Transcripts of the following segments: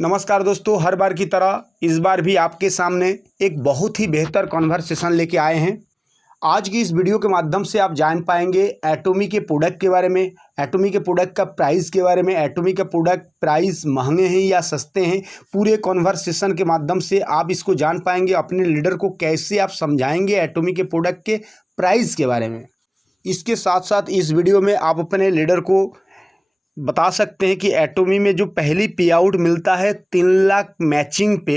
नमस्कार दोस्तों, हर बार की तरह इस बार भी आपके सामने एक बहुत ही बेहतर कॉन्वर्सेशन लेके आए हैं। आज की इस वीडियो के माध्यम से आप जान पाएंगे एटॉमी के प्रोडक्ट के बारे में, एटॉमी के प्रोडक्ट का प्राइस के बारे में, एटॉमी के प्रोडक्ट प्राइस महंगे हैं या सस्ते हैं। पूरे कॉन्वर्सेशन के माध्यम से आप इसको जान पाएंगे। अपने लीडर को कैसे आप समझाएंगे एटॉमी के प्रोडक्ट के प्राइस के बारे में। इसके साथ साथ इस वीडियो में आप अपने लीडर को बता सकते हैं कि एटॉमी में जो पहली पे आउट मिलता है 3 लाख मैचिंग पे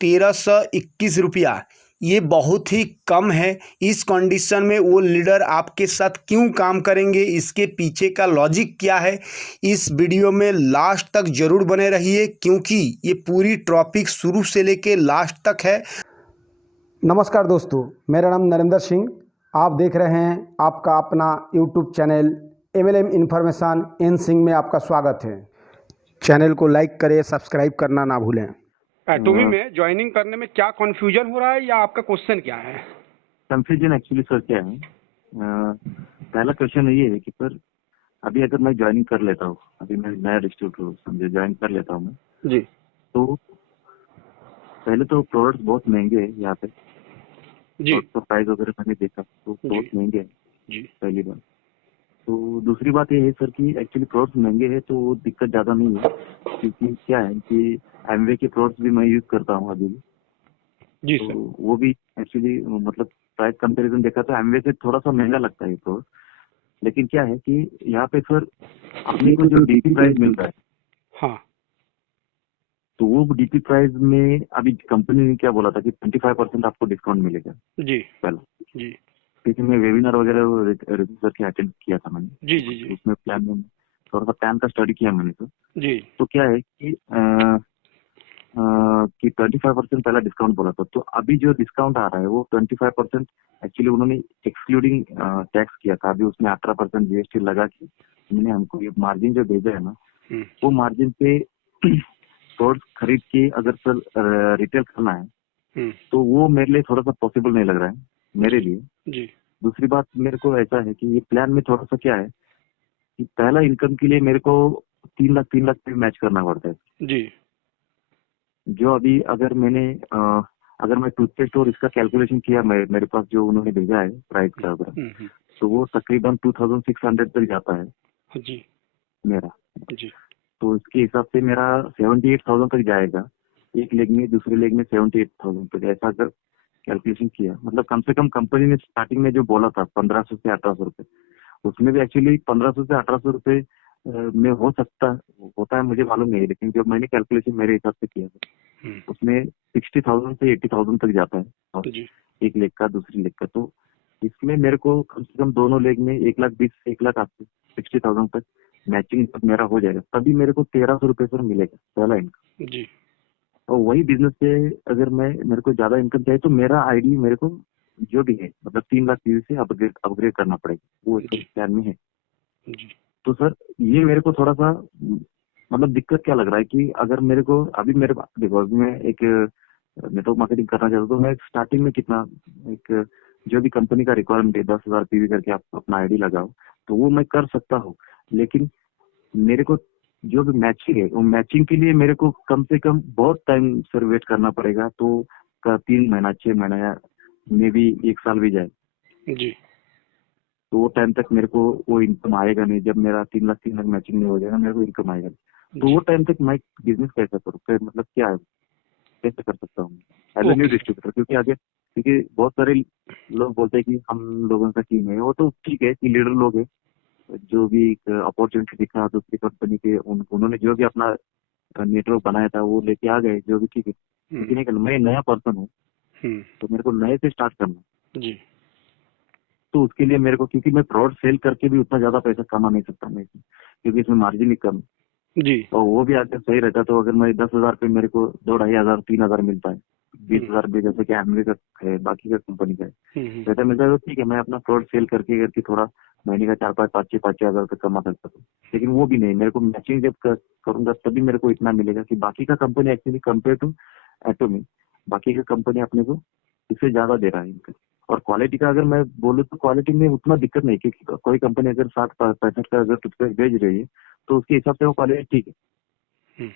1321 रुपया, ये बहुत ही कम है। इस कंडीशन में वो लीडर आपके साथ क्यों काम करेंगे, इसके पीछे का लॉजिक क्या है, इस वीडियो में लास्ट तक जरूर बने रहिए, क्योंकि ये पूरी टॉपिक शुरू से लेके लास्ट तक है। नमस्कार दोस्तों, मेरा नाम नरेंद्र सिंह, आप देख रहे हैं आपका अपना YouTube channel MLM information N Singh में आपका स्वागत है। चैनल को लाइक करें, सब्सक्राइब करना ना भूलें। एटॉमी में ज्वाइनिंग करने में क्या कंफ्यूजन हो रहा है या आपका क्वेश्चन क्या है? कंफ्यूजन एक्चुअली सर क्या है, पहला क्वेश्चन ये है कि सर अभी अगर मैं ज्वाइनिंग कर लेता हूँ, अभी मैं नया डिस्ट्रीब्यूटर हूँ, समझे ज्वाइन कर लेता हूँ मैं जी, तो पहले तो प्रोडक्ट्स बहुत महंगे हैं यहाँ पे जी, तो प्राइस वगैरह मैंने देखा तो बहुत महंगे हैं जी, पहली बात। तो दूसरी बात ये है सर कि एक्चुअली प्रोडक्ट्स महंगे हैं तो वो दिक्कत ज्यादा नहीं है, क्योंकि क्या है कि एमवे के प्रोडक्ट्स भी मैं यूज करता हूँ अभी भी, जी तो सर। वो भी एक्चुअली मतलब प्राइस कंपेरिजन देखा तो एमवे से थोड़ा सा महंगा लगता है प्रोडक्ट। लेकिन क्या है कि यहाँ पे सर अपने को जो डीपी प्राइस मिल रहा है, हाँ, तो वो डीपी प्राइस में अभी कंपनी ने क्या बोला था कि 25% आपको डिस्काउंट मिलेगा जी, पहला, जी, क्योंकि मैं वेबिनार वगैरह रजिस्टर के अटेंड किया था मैंने, जी, जी, जी, उसमें प्लान में थोड़ा सा प्लान का स्टडी किया मैंने। जी, तो क्या है कि 25% पहला डिस्काउंट बोला था, तो अभी जो डिस्काउंट आ रहा है वो 25% एक्चुअली उन्होंने एक्सक्लूडिंग टैक्स किया था। अभी उसमें 18% जीएसटी लगा के उन्होंने हमको ये मार्जिन जो भेजा है ना, वो मार्जिन पे प्रोडक्ट खरीद के अगर सर रिटेल करना है तो वो मेरे लिए थोड़ा सा पॉसिबल नहीं लग रहा है मेरे लिए। जी, दूसरी बात मेरे को ऐसा है कि ये प्लान में थोड़ा सा क्या है कि पहला इनकम के लिए मेरे को 3 लाख पे मैच करना पड़ता है। जी, जो अभी अगर मैंने अगर मैं टूथपेस्ट और इसका कैलकुलेशन किया, मेरे पास जो उन्होंने भेजा है प्राइस का अगर, तो वो तकरीबन 2600 तक जाता है जी, मेरा। जी, तो इसके हिसाब से मेरा 78,000 तक जाएगा एक लेग में, दूसरे लेग में 78,000 तक, ऐसा अगर कैलकुलेशन किया। मतलब कम से कम कंपनी ने स्टार्टिंग में जो बोला था 1500 से 1800 रुपए, उसमें भी एक्चुअली 1500 से 1800 रुपए में हो सकता होता है, मुझे मालूम नहीं है, लेकिन जब मैंने कैलकुलेशन मेरे हिसाब से किया था उसमें 60,000 से 80,000 तक जाता है और जी, एक लेग का दूसरी लेग का। तो इसमें मेरे को कम से कम दोनों लेग में 1,20,000 से 1,80,000 60,000 तक मैचिंग तक मेरा हो जाएगा, तभी मेरे को 1300 रुपए पर मिलेगा पहला इनकम। जी, और वही बिजनेस से अगर मेरे को ज्यादा इनकम चाहिए तो मेरा आईडी मेरे को जो भी है मतलब 3 लाख से अपग्रेड करना पड़ेगा, वो एक प्लान में है। जी, तो सर ये मेरे को थोड़ा सा मतलब दिक्कत क्या लग रहा है कि अगर मेरे को अभी मेरे देखो अभी मैं एक नेटवर्क मार्केटिंग करना चाहता हूँ तो मैं स्टार्टिंग में कितना एक जो भी कंपनी का रिक्वायरमेंट है 10,000 पीवी करके आप अपना आईडी लगाओ तो वो मैं कर सकता हूँ। लेकिन मेरे को जो भी मैचिंग है वो मैचिंग के लिए मेरे को कम से कम बहुत टाइम सर वेट करना पड़ेगा, तो 3 महीना 6 महीना या मे भी 1 साल भी जाए जी, तो वो टाइम तक मेरे को वो इनकम आएगा नहीं। जब मेरा 3 लाख मैचिंग नहीं हो जाएगा मेरे को इनकम आएगा नहीं, तो वो टाइम तक मैं बिजनेस कैसे करूँ, मतलब क्या है कैसे कर सकता हूँ as a new okay, distributor. क्योंकि आगे क्योंकि बहुत सारे लोग बोलते हैं कि हम लोगों का टीम है, वो तो ठीक है कि लीडर लोग है, जो भी अपॉर्चुनिटी दिखा दूसरी कंपनी के उन्होंने जो भी अपना नेटवर्क बनाया था वो लेके आ गए, जो भी ठीक है। लेकिन एक मैं नया पर्सन हूँ तो मेरे को नए से स्टार्ट करना, जी, तो उसके लिए मेरे को क्योंकि मैं प्रोडक्ट सेल करके भी उतना ज्यादा पैसा कमा नहीं सकता मैं इसमें, क्योंकि इसमें मार्जिन ही कम है। जी, और वो भी अगर सही रहता तो अगर मैं 10,000 पे मेरे को 2,500 3,000 मिलता है, 20,000 भी जैसे कि एमवे का है बाकी का कंपनी का है वैसा मिलता है, तो ठीक है मैं अपना प्रोडक्ट सेल करके करके थोड़ा महीने का 4-5 5-6 तक कमा सकता हूँ। लेकिन वो भी नहीं, मेरे को मैचिंग जब करूंगा तभी मेरे को इतना मिलेगा कि बाकी का company actually compare to Atomy, बाकी का कंपनी अपने को इससे ज्यादा दे रहा है इनका। और क्वालिटी का अगर मैं बोलूँ तो क्वालिटी में उतना दिक्कत नहीं, क्योंकि कोई कंपनी अगर 60-65 का अगर टूथपेस्ट भेज रही है तो उसके हिसाब से वो क्वालिटी ठीक है।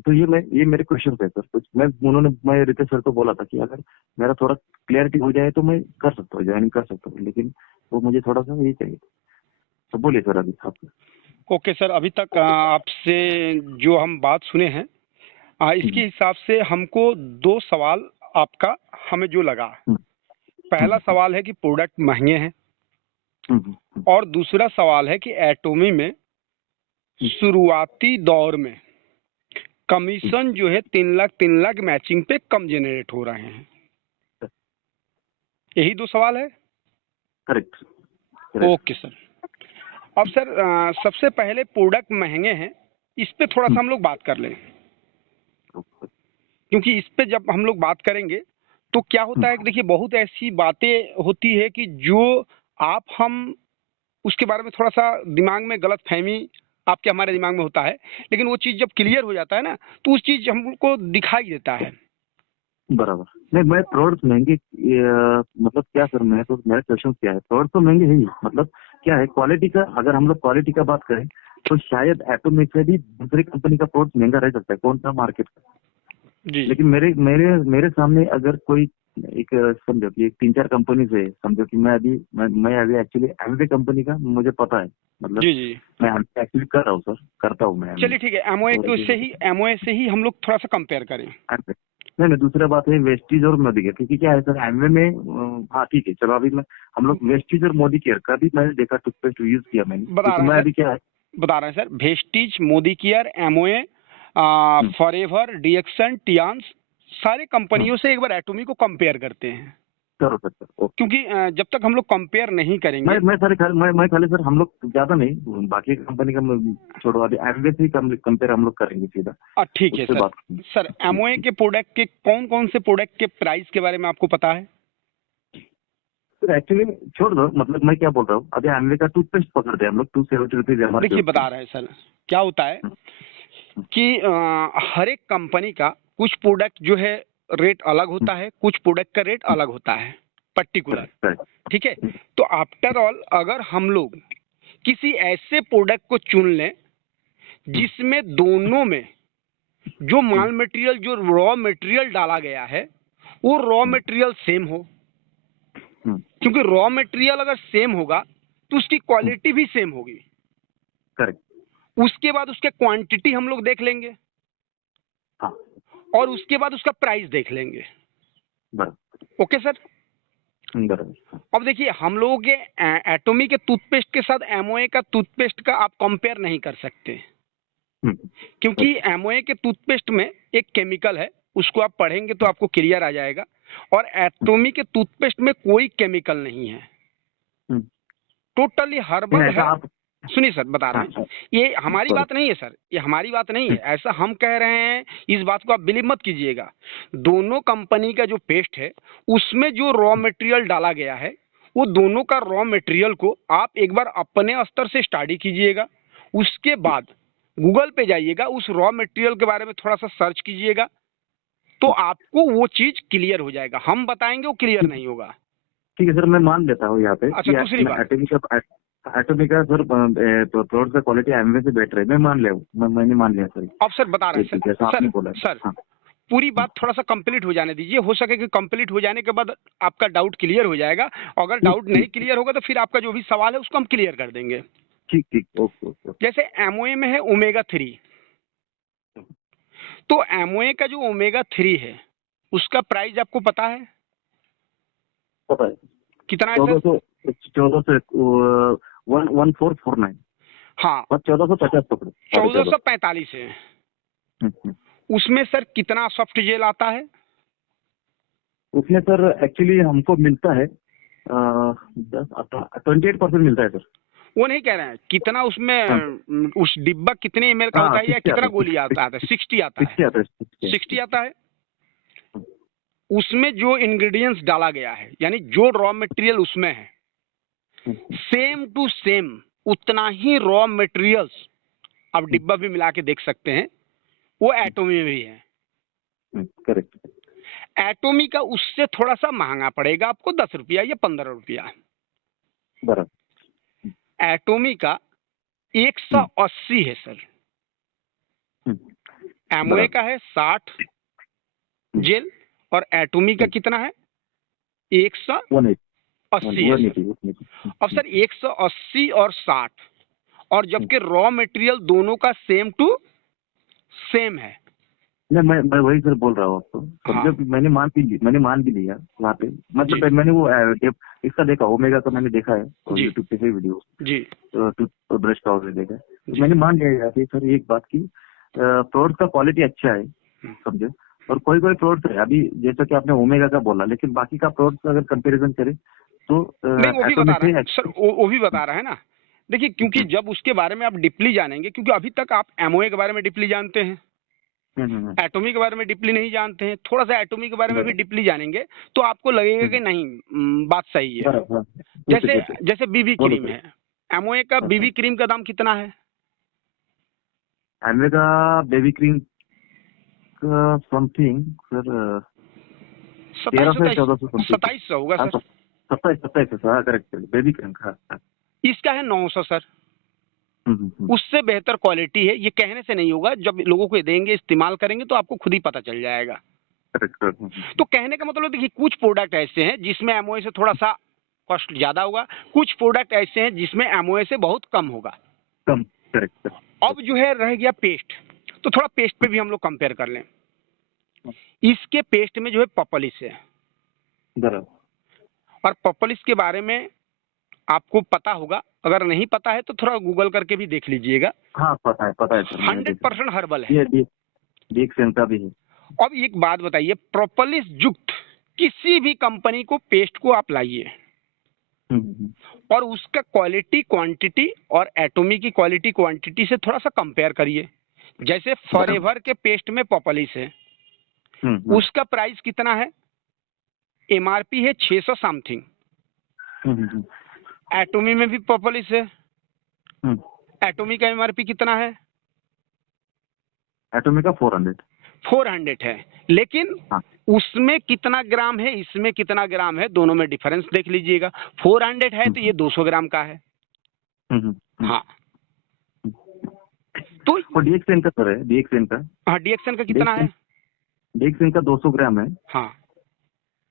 तो ये मेरे क्वेश्चन है सर। कुछ मैं रितेश सर को बोला था कि अगर मेरा थोड़ा क्लियरिटी हो जाए तो मैं कर सकता हूँ, ज्वाइनिंग कर सकता हूँ, लेकिन वो मुझे थोड़ा सा ये चाहिए। तो बोलिए सर अभी आप। ओके सर, अभी तक आपसे जो हम बात सुने हैं इसके हिसाब से हमको दो सवाल आपका हमें जो लगा, पहला सवाल है कि प्रोडक्ट महंगे हैं और दूसरा सवाल है कि एटोमी में शुरुआती दौर में कमीशन जो है 3 लाख मैचिंग पे कम जनरेट हो रहे हैं। यही दो सवाल है। करेक्ट। Okay sir. अब सर सबसे पहले प्रोडक्ट महंगे हैं, इस पे थोड़ा सा हम लोग बात कर लें, क्योंकि इस पे जब हम लोग बात करेंगे तो क्या होता है कि देखिए बहुत ऐसी बातें होती है कि जो हम उसके बारे में थोड़ा सा दिमाग में गलत फहमी आपके हमारे दिमाग में होता है, लेकिन वो चीज़ जब क्लियर हो जाता है ना तो उस चीज़ हमको दिखाई देता है। बराबर। नहीं, मैं प्रोडक्ट महंगे मतलब क्या सर, मैं तो मेरा क्वेश्चन क्या है, प्रोडक्ट तो महंगे है ही, मतलब क्या है क्वालिटी का, अगर हम लोग क्वालिटी का बात करें तो शायद एटोमिक से भी दूसरी कंपनी का प्रोडक्ट महंगा रह सकता है, कौन सा मार्केट का जी। लेकिन मेरे मेरे मेरे सामने अगर कोई एक समझो कि 3-4 कंपनी से, समझो कि मैं अभी एक्चुअली एमवे कंपनी का मुझे पता है, मतलब जी जी मैं एक्चुअली कर रहा हूँ सर, करता हूँ मैं। चलिए ठीक है, एमओए से ही हम लोग थोड़ा सा कंपेयर करें। नहीं, दूसरा बात है वेस्टीज और मोदी केयर, क्योंकि क्या है सर एमवे में, हाँ ठीक है चलो, अभी हम लोग वेस्टीज और मोदी केयर का भी मैंने देखा, टूथपेस्ट यूज किया मैंने, क्योंकि मैं अभी क्या है बता रहे हैं sir, Vestige, Modicare, MOA, Forever, DXN, Tiens, सारे कंपनियों से एक बार एटोमी को कंपेयर करते हैं। करो सर। क्योंकि जब तक हम लोग कंपेयर नहीं करेंगे, मैं खाली सर, हम लोग ज्यादा नहीं, बाकी कंपनी का छोड़ो, अभी एमवे से ही कंपेयर हम लोग करेंगे सीधा। ठीक है सर। सर एमओए के प्रोडक्ट के कौन कौन से प्रोडक्ट के प्राइस के बारे में आपको पता है? सर एक्चुअली छोड़ दो, मतलब मैं क्या बोल रहा हूँ, अभी एमवे का टूथपेस्ट पकड़ते हैं हम लोग 270 रुपीज। देखिए बता रहे हैं सर, क्या होता है कि हर एक कंपनी का कुछ प्रोडक्ट जो है रेट अलग होता है, कुछ प्रोडक्ट का रेट अलग होता है पर्टिकुलर, ठीक है। तो आफ्टर ऑल अगर हम लोग किसी ऐसे प्रोडक्ट को चुन लें जिसमें दोनों में जो माल मटेरियल, जो रॉ मटेरियल डाला गया है वो रॉ मटेरियल सेम हो, क्योंकि रॉ मटेरियल अगर सेम होगा तो उसकी क्वालिटी भी सेम होगी। करेक्ट। उसके बाद उसके क्वांटिटी हम लोग देख लेंगे, हाँ। और उसके बाद उसका प्राइस देख लेंगे। बराबर। Okay sir. बराबर। अब देखिए हम लोगों के एटोमी के टूथपेस्ट के साथ एमओए का टूथपेस्ट का आप कंपेयर नहीं कर सकते, क्योंकि एमओए के टूथपेस्ट में एक केमिकल है, उसको आप पढ़ेंगे तो आपको क्लियर आ जाएगा, और एटोमी के टूथपेस्ट में कोई केमिकल नहीं है, टोटली हर्बल है। सुनिए सर, बता रहे हैं, ये हमारी बात नहीं है सर, ये हमारी बात नहीं है, ऐसा हम कह रहे हैं, इस बात को आप बिलीव मत कीजिएगा। दोनों कंपनी का जो पेस्ट है उसमें जो रॉ मटेरियल डाला गया है वो दोनों का रॉ मटेरियल को आप एक बार अपने स्तर से स्टडी कीजिएगा, उसके बाद गूगल पे जाइएगा, उस रॉ मटेरियल के बारे में थोड़ा सा सर्च कीजिएगा, तो आपको वो चीज क्लियर हो जाएगा। हम बताएंगे वो क्लियर नहीं होगा। ठीक है सर, मैं मान लेता हूँ यहाँ पे। अच्छा, दूसरी बात, एटोमी का सर प्रोडक्ट का क्वालिटी एमवे से बेटर है, मैं मैंने मान लिया सर। अब सर बता रहे हैं सर, हाँ। पूरी बात थोड़ा सा कंप्लीट हो जाने दीजिए, हो सके कि कंप्लीट हो जाने के बाद आपका डाउट क्लियर हो जाएगा, अगर डाउट नहीं क्लियर होगा तो फिर आपका जो भी सवाल है उसको हम क्लियर कर देंगे। ठीक। ओके। जैसे एमओए में है ओमेगा 3, तो एमओए का जो ओमेगा 3 है उसका प्राइस आपको पता है? पता है। कितना है? 1449। हाँ, 1450 पकड़ो। 1445 है। उसमें सर कितना सॉफ्ट जेल आता है? उसमें सर एक्चुअली हमको मिलता है 28% मिलता है सर। वो नहीं कह रहे हैं कितना उसमें, उस डिब्बा कितने ml का होता है या कितना गोली आता है? 60 आता है। 60 आता है। उसमें जो इंग्रेडिएंट्स डाला गया है, यानी जो रॉ मटेरियल उसमें है, सेम टू सेम उतना ही रॉ मटेरियल्स आप डिब्बा भी मिला के देख सकते हैं, वो एटोमी में भी है। करेक्ट। एटोमी का उससे थोड़ा सा महंगा पड़ेगा आपको, 10 रुपया या 15 रुपया। बराबर। एटोमी का 180 है सर। एमओए का है 60 जेल और एटॉमी का कितना है 180। 180। अब सर 180 और 60 और जबकि रॉ मटेरियल दोनों का सेम टू सेम है। नहीं, मैं वही सर बोल रहा हूँ आपको। हाँ। जब मैंने मान भी लिया वहाँ पे, मतलब मैंने वो जब इसका देखा, ओमेगा का मैंने देखा है जी। यूट्यूब पे है वीडियो जी तो ब्रश का ऑर्डर देखा है। जी। तो मैंने मान लिया कि सर एक बात की प्रोडक्ट का क्वालिटी अच्छा है, समझे। और कोई प्रोडक्ट है, अभी जैसा कि आपने ओमेगा का बोला, लेकिन बाकी का प्रोडक्ट अगर कंपैरिजन करें तो नहीं, वो भी बता रहे हैं सर, एटॉमिक वो भी बता रहे हैं ना। देखिए, क्योंकि जब उसके बारे में आप डीपली जानेंगे, क्योंकि अभी तक आप एमओए के बारे में डीपली जानते हैं, एटॉमी के बारे में डीपली नहीं जानते हैं। थोड़ा सा एटॉमी के बारे में भी डीपली जानेंगे तो आपको लगेगा कि नहीं बात सही है। जैसे बीबी क्रीम है, एमओए का बीबी क्रीम का दाम कितना है? एमवे का बेबी क्रीम का समथिंग सर 1300-1400 2700 होगा सर। 27 हाँ, करेक्ट। बेबी क्रीम का इसका है 900 सर। उससे बेहतर क्वालिटी है। ये कहने से नहीं होगा, जब लोगों को देंगे, इस्तेमाल करेंगे तो आपको खुद ही पता चल जाएगा। तो कहने का मतलब देखिए, कुछ प्रोडक्ट ऐसे हैं जिसमें एमओए से थोड़ा सा कॉस्ट ज्यादा होगा, कुछ प्रोडक्ट ऐसे हैं जिसमें एमओए से बहुत कम होगा। कम, करेक्ट। अब जो है रह गया पेस्ट, तो थोड़ा पेस्ट पे भी हम लोग कंपेयर कर लें। इसके पेस्ट में जो है पपलिस है, और पपलिस के बारे में आपको पता होगा, अगर नहीं पता है तो थोड़ा गूगल करके भी देख लीजिएगा। हाँ, पता है 100% हर्बल है। ये का भी है। अब एक बात बताइए, प्रोपोलिस युक्त किसी भी कंपनी को पेस्ट को आप लाइए और उसका क्वालिटी क्वांटिटी और एटॉमी की क्वालिटी क्वांटिटी से थोड़ा सा कंपेयर करिए। जैसे फॉरएवर के पेस्ट में पॉपुलिस है, उसका प्राइस कितना है? एमआरपी है 600 समथिंग। एटॉमी में भी पॉपुलिस है, एटॉमी का एमआरपी कितना है? एटॉमी का 400 है। लेकिन हाँ। उसमें कितना ग्राम है, इसमें कितना ग्राम है, दोनों में डिफरेंस देख लीजिएगा। 400 है तो ये 200 ग्राम का है। हाँ, तो डीएक्सएन का सर है, डीएक्सएन का। हाँ, डीएक्सएन का कितना है? डीएक्सएन का 200 ग्राम है। हाँ,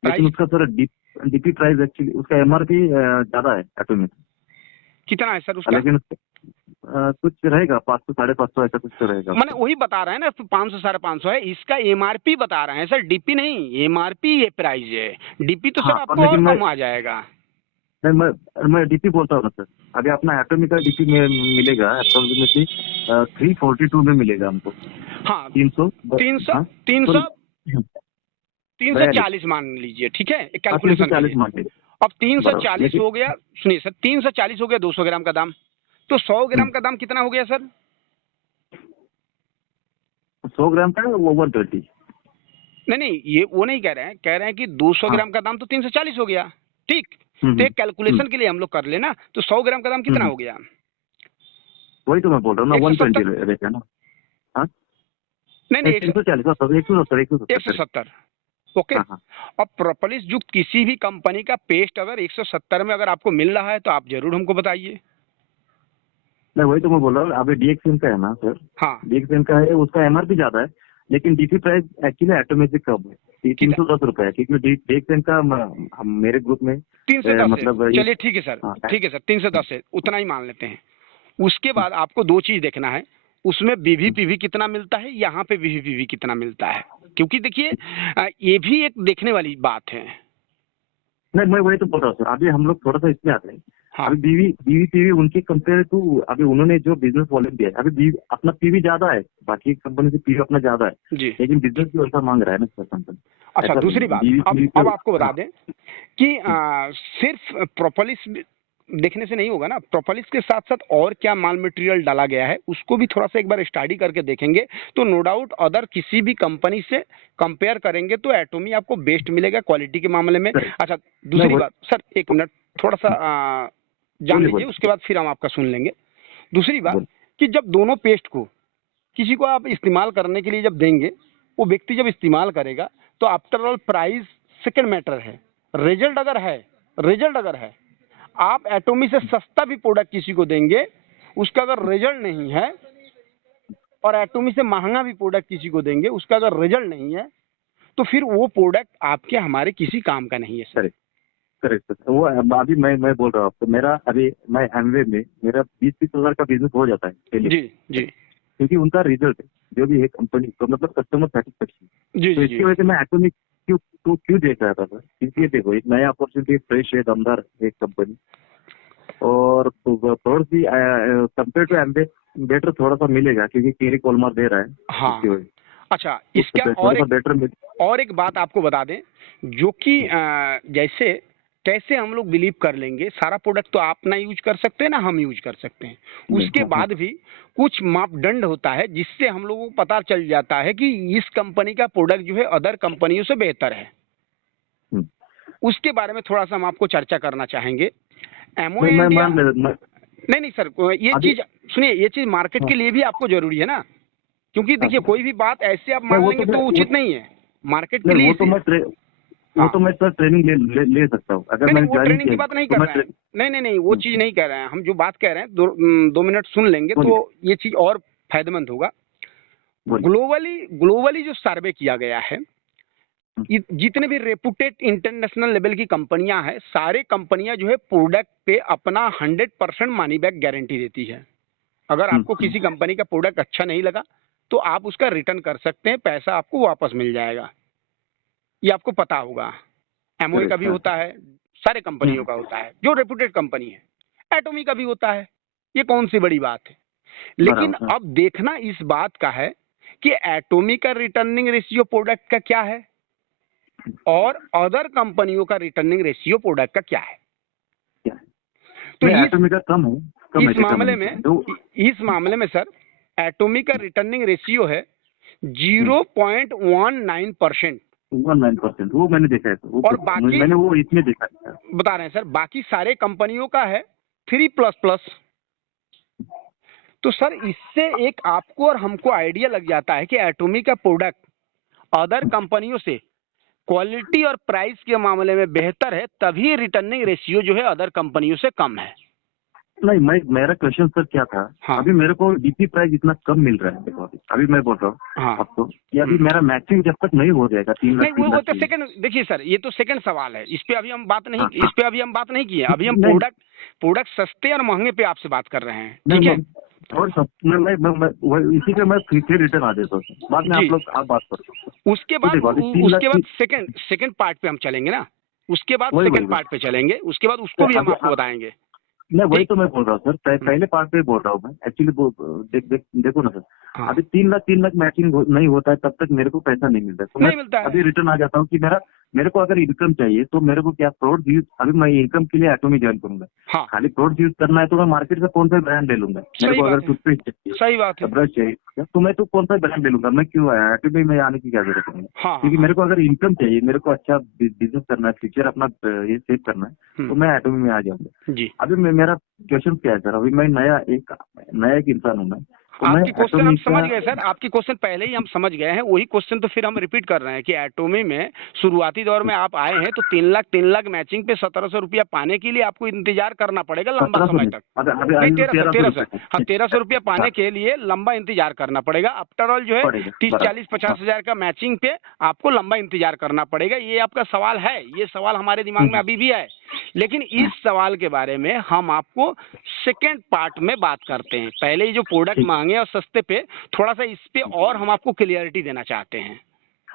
लेकिन उसका सर डीपी प्राइस एक्चुअली उसका एमआरपी ज्यादा है एटॉमी। कितना है सर उसका? लेकिन कुछ रहेगा 500 550 ऐसा कुछ तो रहेगा। मैंने वही बता रहे हैं ना, 500 550 है। इसका एमआरपी बता रहे हैं सर, डीपी नहीं। एमआरपी ये प्राइस है, डीपी तो सर आपको और कम आ जाएगा। नहीं, मैं डीपी बोलता हूँ ना सर। अभी अपना एटॉमी का डीपी में मिलेगा अप्रोक्सीमेटली 342 में मिलेगा हमको। हाँ, 340 मान लीजिए, ठीक है, कैलकुलेशन। 340 मान लीजिए। अब 340 हो गया, सुनिए सर, 340 हो गया 200 ग्राम का दाम, तो 100 ग्राम का दाम कितना हो गया सर? 100 ग्राम का वो 130। नहीं, ये वो नहीं कह रहे हैं कि 200 ग्राम का दाम तो 340 हो गया, ठीक। तो एक कैलकुलेशन के लिए हम लोग कर लेना, तो 100 ग्राम का दाम कितना हो गया? वही तो मैं बोल रहा हूँ ना, 120 रहेगा ना। हाँ, नहीं 170। ओके। अब प्रोपोलिस युक्त किसी भी कंपनी का पेस्ट अगर 170 में अगर आपको मिल रहा है तो आप जरूर हमको बताइए। नहीं, वही तो मैं बोल रहा हूँ। अभी डीएक्सएन का है ना सर। हाँ, डीएक्सएन का है, उसका एमआरपी ज्यादा है, लेकिन डीपी प्राइस एक्चुअली एटॉमी से कम है, 310 रुपए है। क्योंकि डीएक्सएन का मेरे ग्रुप में 310 मतलब। चलिए ठीक है सर, ठीक है सर, 310 है, उतना ही मान लेते हैं। उसके बाद आपको दो चीज देखना है, उसमें बीवीपीवी कितना मिलता है, यहाँ पे बीवीपीवी कितना मिलता है। क्योंकि देखिए, ये भी एक देखने वाली बात है। नहीं, मैं वही तो बोल रहा हूँ सर। अभी हम लोग थोड़ा सा इसमें आते हैं। हाँ। अभी बीवीपीवी उनके कंपेयर टू, अभी उन्होंने जो बिजनेस वॉल्यूम दिया है, अभी अपना पीवी ज्यादा है, बाकी कंपनी से पीवी अपना ज्यादा है जी, लेकिन बिजनेस भी वैसा मांग रहा है ना सर कंपनी। अच्छा, दूसरी बात, अब आपको बता दें कि सिर्फ प्रोपोलिस देखने से नहीं होगा ना, प्रोपोलिस के साथ साथ और क्या माल मटेरियल डाला गया है उसको भी थोड़ा सा एक बार स्टडी करके देखेंगे, तो नो डाउट अदर किसी भी कंपनी से कंपेयर करेंगे तो एटॉमी आपको बेस्ट मिलेगा क्वालिटी के मामले में। अच्छा, दूसरी बात सर, एक मिनट थोड़ा सा जान लीजिए, उसके बाद फिर हम आपका सुन लेंगे। दूसरी बात कि जब दोनों पेस्ट को किसी को आप इस्तेमाल करने के लिए जब देंगे, वो व्यक्ति जब इस्तेमाल करेगा तो after all price second matter है, रिजल्ट अगर है आप एटॉमी से सस्ता भी प्रोडक्ट किसी को देंगे, उसका अगर रिजल्ट नहीं है और एटॉमी से महंगा भी प्रोडक्ट किसी को देंगे, उसका अगर रिजल्ट नहीं है तो फिर वो प्रोडक्ट आपके हमारे किसी काम का नहीं है सर। Correct sir. वो अभी मैं बोल रहा हूँ आपको, मेरा अभी मैं एमवे में मेरा 20-30 हजार का बिजनेस हो जाता है डेली। जी जी क्योंकि उनका रिजल्ट है जो भी है कंपनी को, मतलब कस्टमर सेटिस्फेक्शन। जी तो जी इसकी वजह से मैं एटॉमिक क्यों देख रहा था सर, इसलिए देखो एक नया अपॉर्चुनिटी, फ्रेश है, दमदार एक कंपनी, और प्रोडक्ट भी कंपेयर टू एमवे बेटर थोड़ा सा मिलेगा क्योंकि केरी कोलमार दे रहा है। हाँ। इसकी वजह अच्छा, से इसका थोड़ा सा बेटर और एक बात आपको बता दें, जो कि जैसे कैसे हम लोग बिलीव कर लेंगे, सारा प्रोडक्ट तो आप ना यूज कर सकते हैं ना हम यूज कर सकते हैं, उसके बाद भी कुछ मापदंड होता है जिससे हम लोगों को पता चल जाता है कि इस कंपनी का प्रोडक्ट जो है अदर कंपनियों से बेहतर है। उसके बारे में थोड़ा सा हम आपको चर्चा करना चाहेंगे। एमओ इंडिया नहीं सर, ये चीज सुनिए, ये चीज मार्केट के लिए भी आपको जरूरी है ना, क्योंकि देखिए कोई भी बात ऐसे आप मान लेंगे तो उचित नहीं है मार्केट के लिए। वो तो मैं सर ट्रेनिंग ले सकता हूँ अगर मैं वो ट्रेनिंग की बात नहीं कर रहे हैं, नहीं वो चीज नहीं कह रहे हैं हम। जो बात कह रहे हैं 2 मिनट सुन लेंगे तो ये चीज और फायदेमंद होगा। ग्लोबली जो सर्वे किया गया है, जितने भी रेपुटेड इंटरनेशनल लेवल की कंपनियां हैं, सारे कंपनियां जो है प्रोडक्ट पे अपना 100% मनी बैक गारंटी देती है। अगर आपको किसी कंपनी का प्रोडक्ट अच्छा नहीं लगा तो आप उसका रिटर्न कर सकते हैं, पैसा आपको वापस मिल जाएगा। ये आपको पता होगा, एमओए का भी होता है, सारे कंपनियों का होता है जो रेपुटेड कंपनी है, एटॉमी का भी होता है। ये कौन सी बड़ी बात है। लेकिन अब देखना इस बात का है कि एटॉमी का रिटर्निंग रेशियो प्रोडक्ट का क्या है और अदर कंपनियों का रिटर्निंग रेशियो प्रोडक्ट का क्या है। तो इस मामले में सर एटॉमी का रिटर्निंग रेशियो है 0.19%। 19% वो मैंने देखा है वो, और बाकी मैंने वो इसमें देखा है, बता रहे हैं सर, बाकी सारे कंपनियों का है 3++। तो सर इससे एक आपको और हमको आइडिया लग जाता है कि एटॉमी का प्रोडक्ट अदर कंपनियों से क्वालिटी और प्राइस के मामले में बेहतर है, तभी रिटर्निंग रेशियो जो है अदर कंपनियों से कम है। नहीं, मेरा क्वेश्चन सर क्या था। हाँ। अभी मेरे को डीपी प्राइस इतना कम मिल रहा है, देखो अभी मैं बोल रहा हूँ आपको कि अभी मेरा मैचिंग जब तक नहीं हो जाएगा 3 लाख नहीं, वो तो सेकंड, देखिए सर ये तो सेकंड सवाल है, इस पे अभी हम बात नहीं इस पे अभी हम बात नहीं किए। अभी हम प्रोडक्ट सस्ते और महंगे पे आपसे बात कर रहे हैं, ठीक है। और इसी पे मैं फिर रिटर्न आ देता हूँ, बाद में आप बात करो। उसके बाद सेकंड पार्ट पे हम चलेंगे ना, उसके बाद सेकंड पार्ट पे चलेंगे, उसके बाद उसको भी हम आपको बताएंगे। मैं वही तो मैं बोल रहा हूँ सर, पहले पार्ट पे बोल रहा हूँ मैं एक्चुअली। देखो ना सर, अभी 3 लाख मैचिंग नहीं होता है तब तक मेरे को पैसा नहीं मिलता है। तो मैं अभी रिटर्न आ जाता हूँ कि मेरे को अगर इनकम चाहिए तो मेरे को क्या प्रोडक्ट यूज, अभी मैं इनकम के लिए एटॉमी ज्वाइन करूंगा। खाली प्रोडक्ट यूज करना है तो मैं मार्केट का कौन सा ब्रांड ले लूंगा। मेरे को अगर टूथपेस्ट चाहिए, सही बात है, ब्रश चाहिए तो मैं तो कौन सा ब्रांड ले लूंगा। मैं क्यों आया एटॉमी में आने की क्या जरूरत है। क्योंकि मेरे को अगर इनकम चाहिए, मेरे को अच्छा बिजनेस करना है, फ्यूचर अपना ये सेव करना है, तो मैं एटॉमी में आ जाऊंगा। अभी मेरा क्वेश्चन क्या है सर, अभी मैं नया एक इंसान हूँ मैं। आपकी क्वेश्चन हम समझ गए सर, आपकी क्वेश्चन पहले ही हम समझ गए हैं, वही क्वेश्चन तो फिर हम रिपीट कर रहे हैं कि एटॉमी में शुरुआती दौर में आप आए हैं तो 3 लाख मैचिंग पे 1700 रुपया पाने के लिए आपको इंतजार करना पड़ेगा लंबा समय तक। 1300 रुपया पाने के लिए लंबा इंतजार करना पड़ेगा। आफ्टर ऑल जो है 30-40-50 हजार का मैचिंग पे आपको लंबा इंतजार करना पड़ेगा। ये आपका सवाल है, ये सवाल हमारे दिमाग में अभी भी है, लेकिन इस सवाल के बारे में हम आपको सेकेंड पार्ट में बात करते हैं। पहले ही जो प्रोडक्ट महंगे और सस्ते पे थोड़ा सा इस पे और हम आपको क्लियरिटी देना चाहते हैं,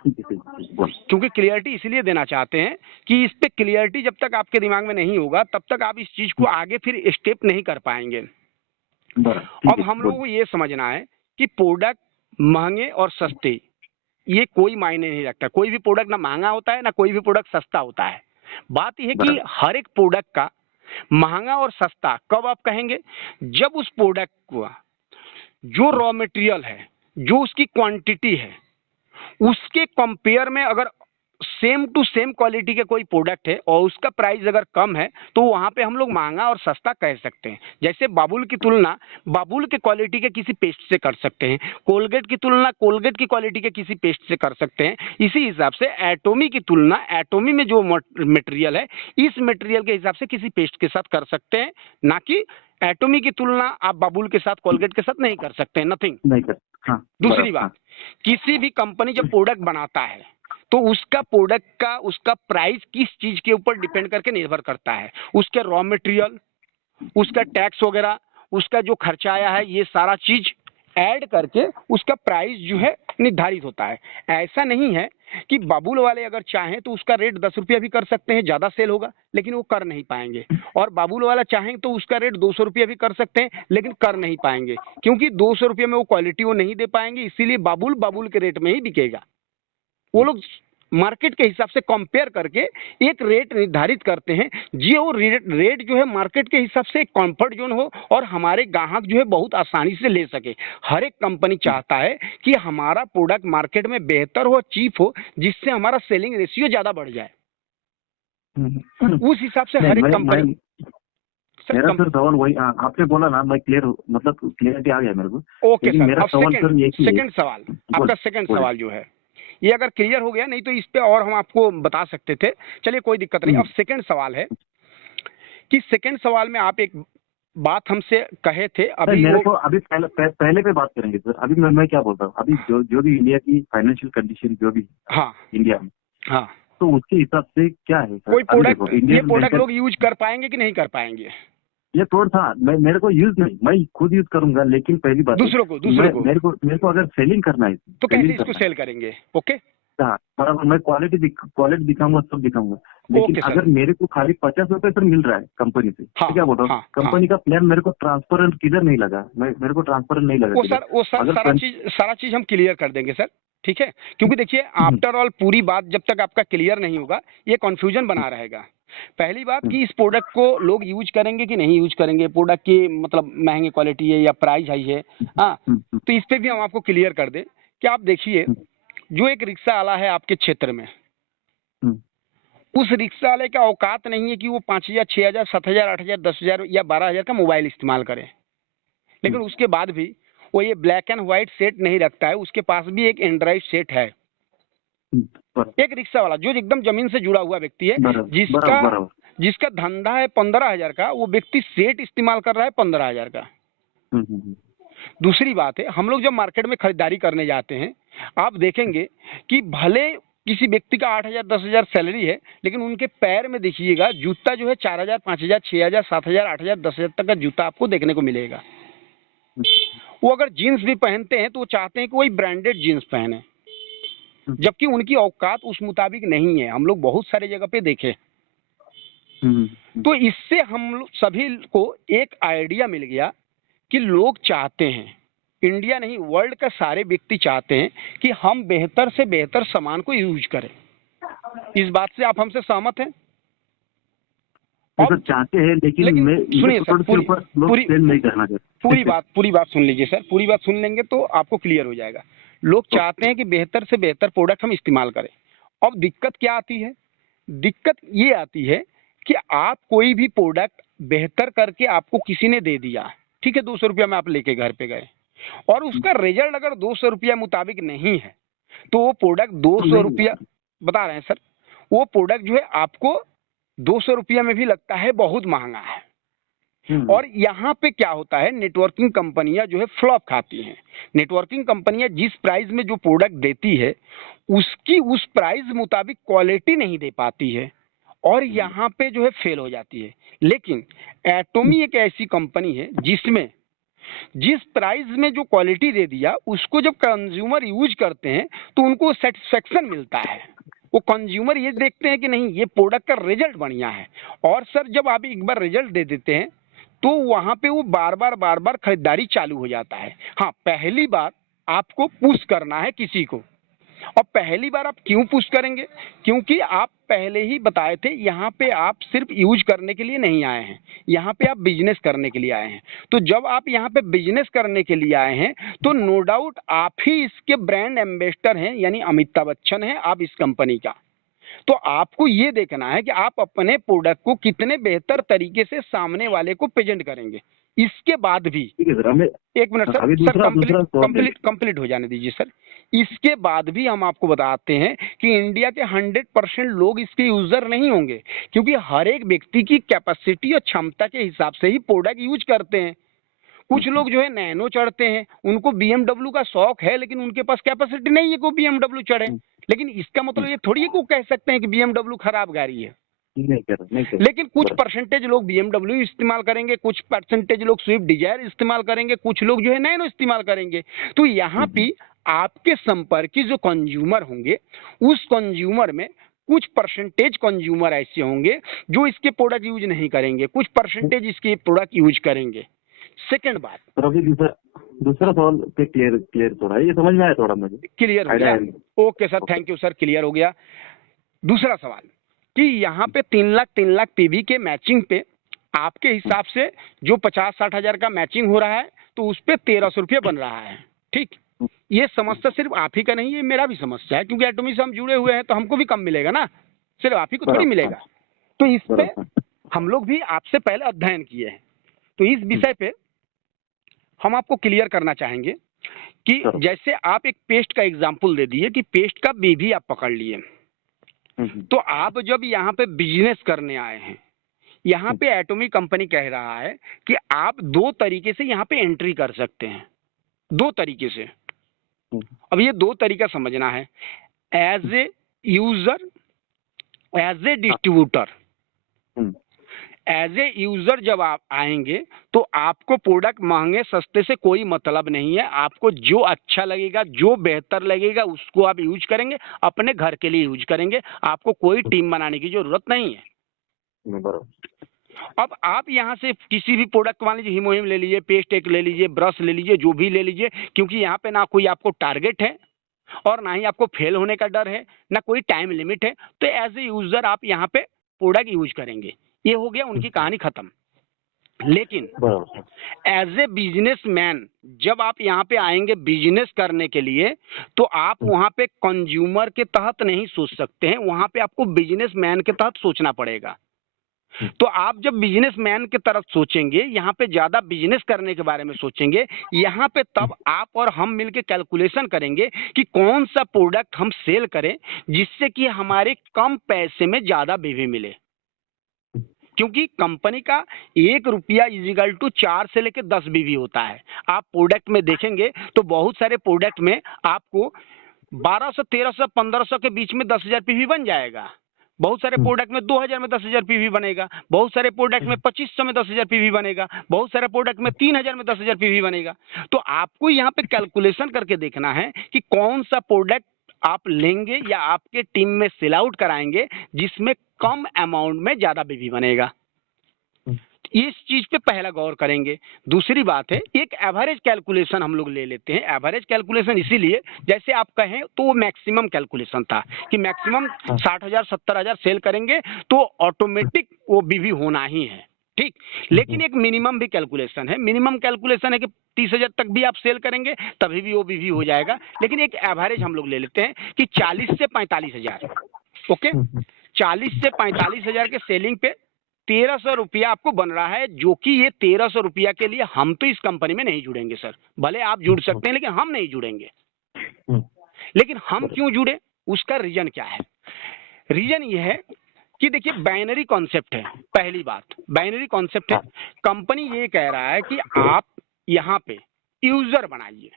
क्योंकि क्लियरिटी इसलिए देना चाहते हैं कि इस पे क्लियरिटी जब तक आपके दिमाग में नहीं होगा तब तक आप इस चीज को आगे फिर स्टेप नहीं कर पाएंगे। अब हम लोगों को ये समझना है कि प्रोडक्ट महंगे और सस्ते ये कोई मायने नहीं रखता। कोई भी प्रोडक्ट ना महंगा होता है ना कोई भी प्रोडक्ट सस्ता होता है। बात यह है कि हर एक प्रोडक्ट का महंगा और सस्ता कब आप कहेंगे, जब उस प्रोडक्ट को जो रॉ मटेरियल है, जो उसकी क्वांटिटी है, उसके कंपेयर में अगर सेम टू सेम क्वालिटी के कोई प्रोडक्ट है और उसका प्राइस अगर कम है तो वहां पे हम लोग महंगा और सस्ता कह सकते हैं। जैसे बाबुल की तुलना बाबुल के क्वालिटी के किसी पेस्ट से कर सकते हैं, कोलगेट की तुलना कोलगेट की क्वालिटी के किसी पेस्ट से कर सकते हैं। इसी हिसाब से एटॉमी की तुलना एटॉमी में जो मटेरियल है इस मटेरियल के हिसाब से किसी पेस्ट के साथ कर सकते हैं, ना कि एटॉमी की तुलना आप बाबुल के साथ कोलगेट के साथ नहीं कर सकते हैं। नथिंग, हाँ, दूसरी बराबर, बात, किसी भी कंपनी जब प्रोडक्ट बनाता है तो उसका प्रोडक्ट का उसका प्राइस किस चीज के ऊपर डिपेंड करके निर्भर करता है, उसके रॉ मटेरियल, उसका टैक्स वगैरह, उसका जो खर्चा आया है, ये सारा चीज ऐड करके उसका प्राइस जो है निर्धारित होता है। ऐसा नहीं है कि बाबुल वाले अगर चाहें तो उसका रेट 10 रुपया भी कर सकते हैं, ज्यादा सेल होगा, लेकिन वो कर नहीं पाएंगे। और बाबुल वाला चाहें तो उसका रेट 200 रुपया भी कर सकते हैं, लेकिन कर नहीं पाएंगे, क्योंकि 200 रुपये में वो क्वालिटी वो नहीं दे पाएंगे। इसीलिए बाबुल बाबुल के रेट में ही बिकेगा। वो लोग मार्केट के हिसाब से कंपेयर करके एक रेट निर्धारित करते हैं, जी वो रेट जो है मार्केट के हिसाब से कंफर्ट जोन हो और हमारे ग्राहक जो है बहुत आसानी से ले सके। हर एक कंपनी चाहता है कि हमारा प्रोडक्ट मार्केट में बेहतर हो, चीप हो, जिससे हमारा सेलिंग रेशियो ज्यादा बढ़ जाए। उस हिसाब से हर एक कंपनी मेरा सर सवाल वही आपने बोला ना, मैं क्लियर मतलब क्लियरिटी आ गया मेरे को। ओके सर, मेरा अब सवाल सर ये सेकंड सवाल, आपका सेकंड सवाल जो है ये अगर क्लियर हो गया, नहीं तो इस पे और हम आपको बता सकते थे। चलिए कोई दिक्कत नहीं। अब सेकंड सवाल है कि सेकंड सवाल में आप एक बात हमसे कहे थे अभी, मेरे को अभी पहले पे बात करेंगे सर। अभी मैं क्या बोलता हूँ, अभी जो भी इंडिया की फाइनेंशियल कंडीशन जो भी हाँ इंडिया में, हाँ, तो उसके हिसाब से क्या है सर? कोई प्रोडक्ट, ये इंडियन प्रोडक्ट लोग यूज कर पाएंगे कि नहीं कर पाएंगे? ये प्रोडक्ट था, मेरे को यूज नहीं, मैं खुद यूज करूंगा, लेकिन पहली बात दूसरों को मेरे को अगर सेलिंग करना है तो कैसे इसको सेल करेंगे? ओके, हाँ बराबर, मैं क्वालिटी दिखाऊंगा, सब दिखाऊंगा, लेकिन ओके, अगर मेरे को खाली 50 रुपए सर मिल रहा है कंपनी से, हाँ, तो क्या बोल रहा हूँ, कंपनी का प्लान मेरे को ट्रांसपेरेंट किधर नहीं लगा, मेरे को ट्रांसपेरेंट नहीं लगा। वो सर सारा चीज हम क्लियर कर देंगे सर, ठीक है? क्योंकि देखिए आफ्टर ऑल पूरी बात जब तक आपका क्लियर नहीं होगा ये कंफ्यूजन बना रहेगा। पहली बात कि इस प्रोडक्ट को लोग यूज करेंगे कि नहीं यूज करेंगे, प्रोडक्ट की मतलब महंगी क्वालिटी है या प्राइस हाई है, हाँ, तो इस पे भी हम आपको क्लियर कर दें कि आप देखिए जो एक रिक्शा वाला है आपके क्षेत्र में, उस रिक्शा वाले का औकात नहीं है कि वो 5,000, 6,000, 7,000, 8,000, 10,000 या 12,000 का मोबाइल इस्तेमाल करे, लेकिन उसके बाद भी वो ये ब्लैक एंड व्हाइट सेट नहीं रखता है, उसके पास भी एक एंड्रॉइड सेट है। एक रिक्शा वाला जो एकदम जमीन से जुड़ा हुआ व्यक्ति है, जिसका धंधा है 15,000 का, वो व्यक्ति सेट इस्तेमाल कर रहा है 15,000 का। दूसरी बात है, हम लोग जब मार्केट में खरीदारी करने जाते हैं, आप देखेंगे कि भले किसी व्यक्ति का 8,000, 10,000 सैलरी है, लेकिन उनके पैर में देखिएगा जूता जो है 4,000, 5,000, 6,000, 7,000, 8,000, 10,000 तक का जूता आपको देखने को मिलेगा। वो अगर जीन्स भी पहनते हैं तो वो चाहते हैं कि वही ब्रांडेड जीन्स पहने, जबकि उनकी औकात उस मुताबिक नहीं है। हम लोग बहुत सारे जगह पे देखे। तो इससे हम सभी को एक आइडिया मिल गया कि लोग चाहते हैं, इंडिया नहीं वर्ल्ड का सारे व्यक्ति चाहते हैं कि हम बेहतर से बेहतर सामान को यूज करें। इस बात से आप हमसे सहमत हैं? तो चाहते हैं, लेकिन सुनिए सर, पूरी बात सुन लीजिए सर, पूरी बात सुन लेंगे तो आपको क्लियर हो जाएगा। लोग चाहते हैं कि बेहतर से बेहतर प्रोडक्ट हम इस्तेमाल करें। अब दिक्कत क्या आती है? दिक्कत ये आती है कि आप कोई भी प्रोडक्ट बेहतर करके आपको किसी ने दे दिया, ठीक है, 200 रुपया में आप लेके घर पे गए, और उसका रिजल्ट अगर 200 रुपया मुताबिक नहीं है, तो वो प्रोडक्ट 200 रुपया बता रहे हैं सर, वो प्रोडक्ट जो है आपको 200 रुपया में भी लगता है बहुत महंगा है। और यहाँ पे क्या होता है, नेटवर्किंग कंपनियां जो है फ्लॉप खाती हैं। नेटवर्किंग कंपनियां जिस प्राइस में जो प्रोडक्ट देती है उसकी उस प्राइस मुताबिक क्वालिटी नहीं दे पाती है, और यहाँ पे जो है फेल हो जाती है। लेकिन एटोमी एक ऐसी कंपनी है जिसमें जिस प्राइस में जो क्वालिटी दे दिया उसको जब कंज्यूमर यूज करते हैं तो उनको सेटिस्फेक्शन मिलता है। वो कंज्यूमर ये देखते हैं कि नहीं ये प्रोडक्ट का रिजल्ट बढ़िया है, और सर जब आप एक बार रिजल्ट दे देते हैं तो वहां पे वो बार बार खरीदारी चालू हो जाता है। हाँ, पहली बार आपको पुश करना है किसी को, और पहली बार आप क्यों पुश करेंगे? क्योंकि आप पहले ही बताए थे यहाँ पे आप सिर्फ यूज करने के लिए नहीं आए हैं, यहाँ पे आप बिजनेस करने के लिए आए हैं। तो जब आप यहाँ पे बिजनेस करने के लिए आए हैं तो नो डाउट आप ही इसके ब्रांड एम्बेसडर हैं, यानी अमिताभ बच्चन हैं आप इस कंपनी का। तो आपको ये देखना है कि आप अपने प्रोडक्ट को कितने बेहतर तरीके से सामने वाले को प्रेजेंट करेंगे। इसके बाद भी एक मिनट सर, कंप्लीट हो जाने दीजिए सर। इसके बाद भी हम आपको बताते हैं कि इंडिया के 100% लोग इसके यूजर नहीं होंगे, क्योंकि हर एक व्यक्ति की कैपेसिटी और क्षमता के हिसाब से ही प्रोडक्ट यूज करते हैं। कुछ लोग जो है नैनो चढ़ते हैं, उनको BMW का शौक है, लेकिन उनके पास कैपेसिटी नहीं है कि वो BMW चढ़े। लेकिन इसका मतलब ये थोड़ी है कि वो कह सकते हैं कि BMW खराब गाड़ी है। नहीं लेकिन कुछ परसेंटेज लोग BMW इस्तेमाल करेंगे, कुछ परसेंटेज लोग स्विफ्ट डिजायर इस्तेमाल करेंगे, कुछ लोग जो है नैनो इस्तेमाल करेंगे। तो यहाँ पे आपके संपर्क जो कंज्यूमर होंगे, उस कंज्यूमर में कुछ परसेंटेज कंज्यूमर ऐसे होंगे जो इसके प्रोडक्ट यूज नहीं करेंगे, कुछ परसेंटेज इसके प्रोडक्ट यूज करेंगे। सेकंड बात, पर अभी दूसरा सवाल पे क्लियर थोड़ा, ये समझ में आया थोड़ा मुझे, क्लियर हो गया? Okay sir, thank you sir, clear हो गया। दूसरा सवाल कि यहाँ पे 3 लाख पीवी के मैचिंग पे आपके हिसाब से जो 50-60 हजार का मैचिंग हो रहा है, तो उस पे 1300 रुपये बन रहा है। ठीक, ये समस्या सिर्फ आप ही का नहीं है, मेरा भी समस्या है, क्योंकि एटॉमी से हम जुड़े हुए हैं, तो हमको भी कम मिलेगा ना, सिर्फ आप ही को थोड़ी मिलेगा। तो इस पे हम लोग भी आपसे पहले अध्ययन किए हैं, तो इस विषय पे हम आपको क्लियर करना चाहेंगे कि जैसे आप एक पेस्ट का एग्जाम्पल दे दिए कि पेस्ट का बीवी आप पकड़ लिए, तो आप जब यहाँ पे बिजनेस करने आए हैं, यहाँ पे एटॉमी कंपनी कह रहा है कि आप 2 तरीके से यहाँ पे एंट्री कर सकते हैं, 2 तरीके से। अब ये 2 तरीका समझना है, as a user, as a distributor. As a user जब आप आएंगे तो आपको प्रोडक्ट महंगे सस्ते से कोई मतलब नहीं है, आपको जो अच्छा लगेगा, जो बेहतर लगेगा उसको आप यूज करेंगे, अपने घर के लिए यूज करेंगे, आपको कोई टीम बनाने की जरूरत नहीं है। अब आप यहाँ से किसी भी प्रोडक्ट, मान लीजिए हिमोहिम ले लीजिए, पेस्ट एक ले लीजिए, ब्रश ले लीजिए, जो भी ले लीजिए, क्योंकि यहाँ पे ना कोई आपको टारगेट है और ना ही आपको फेल होने का डर है, ना कोई टाइम लिमिट है। तो एज ए यूजर आप यहाँ पे प्रोडक्ट यूज करेंगे, ये हो गया उनकी कहानी खत्म। लेकिन एज ए बिजनेसमैन जब आप यहाँ पे आएंगे बिजनेस करने के लिए, तो आप वहाँ पे कंज्यूमर के तहत नहीं सोच सकते हैं, वहाँ पे आपको बिजनेसमैन के तहत सोचना पड़ेगा। तो आप जब बिजनेसमैन की तरफ सोचेंगे, यहाँ पे ज्यादा बिजनेस करने के बारे में सोचेंगे, यहाँ पे तब आप और हम मिलके कैलकुलेशन करेंगे कि कौन सा प्रोडक्ट हम सेल करें जिससे कि हमारे कम पैसे में ज्यादा बीवी मिले। क्योंकि कंपनी का 1 रुपया इजिकल टू 4 से लेकर 10 बीवी होता है। आप प्रोडक्ट में देखेंगे तो बहुत सारे प्रोडक्ट में आपको 1200, 1300, 1500 के बीच में 10,000 पीवी बन जाएगा। बहुत सारे प्रोडक्ट में 2000 में 10,000 पीवी बनेगा, बहुत सारे प्रोडक्ट में 2500 में 10,000 पीवी बनेगा, बहुत सारे प्रोडक्ट में 3000 में 10,000 पीवी बनेगा। तो आपको यहाँ पे कैलकुलेशन करके देखना है कि कौन सा प्रोडक्ट आप लेंगे या आपके टीम में सेल आउट कराएंगे जिसमें कम अमाउंट में ज्यादा बीवी बनेगा। इस चीज पे पहला गौर करेंगे। दूसरी बात है, एक एवरेज कैलकुलेशन हम लोग ले लेते हैं। एवरेज कैलकुलेशन इसीलिए, जैसे आप कहें तो वो मैक्सिमम कैलकुलेशन था कि मैक्सिमम 60,000 70,000 सेल करेंगे तो ऑटोमेटिक वो बीवी होना ही है। ठीक, लेकिन एक मिनिमम भी कैलकुलेशन है। मिनिमम कैलकुलेशन है कि 30,000 तक भी आप सेल करेंगे तभी भी वो बीवी हो जाएगा। लेकिन एक एवरेज हम लोग ले लेते हैं कि 40 से 45,000। ओके, 40 से 45,000 के सेलिंग पे 1300 रुपया आपको बन रहा है, जो कि ये 1300 रुपया के लिए हम तो इस कंपनी में नहीं जुड़ेंगे सर। भले आप जुड़ सकते हैं लेकिन हम नहीं जुड़ेंगे। लेकिन हम क्यों जुड़े, उसका रीजन क्या है? रीजन ये है कि देखिए बाइनरी कॉन्सेप्ट है। पहली बात बाइनरी कॉन्सेप्ट है। कंपनी ये कह रहा है कि आप यहाँ पे यूजर बनाइए,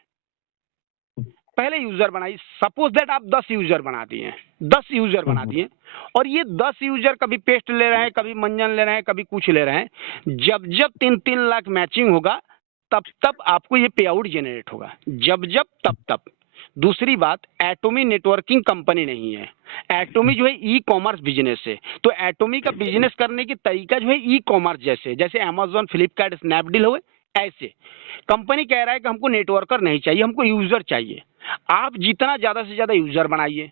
पहले यूजर बनाइए। सपोज दैट आप 10 यूजर बना दिए, 10 यूजर बना दिए, और ये 10 यूजर कभी पेस्ट ले रहे हैं, कभी मंजन ले रहे हैं, कभी कुछ ले रहे हैं। जब जब 3-3 लाख मैचिंग होगा तब तब आपको ये पे आउट जनरेट होगा, जब जब तब तब। दूसरी बात, एटॉमी नेटवर्किंग कंपनी नहीं है, एटॉमी जो है ई कॉमर्स बिजनेस है। तो एटॉमी का बिजनेस करने की तरीका जो है ई कॉमर्स जैसे अमेजोन, फ्लिपकार्ट, स्नैपडील हुए, ऐसे। कंपनी कह रहा है कि हमको नेटवर्कर नहीं चाहिए, हमको यूजर चाहिए। आप जितना ज्यादा से ज्यादा यूजर बनाइए,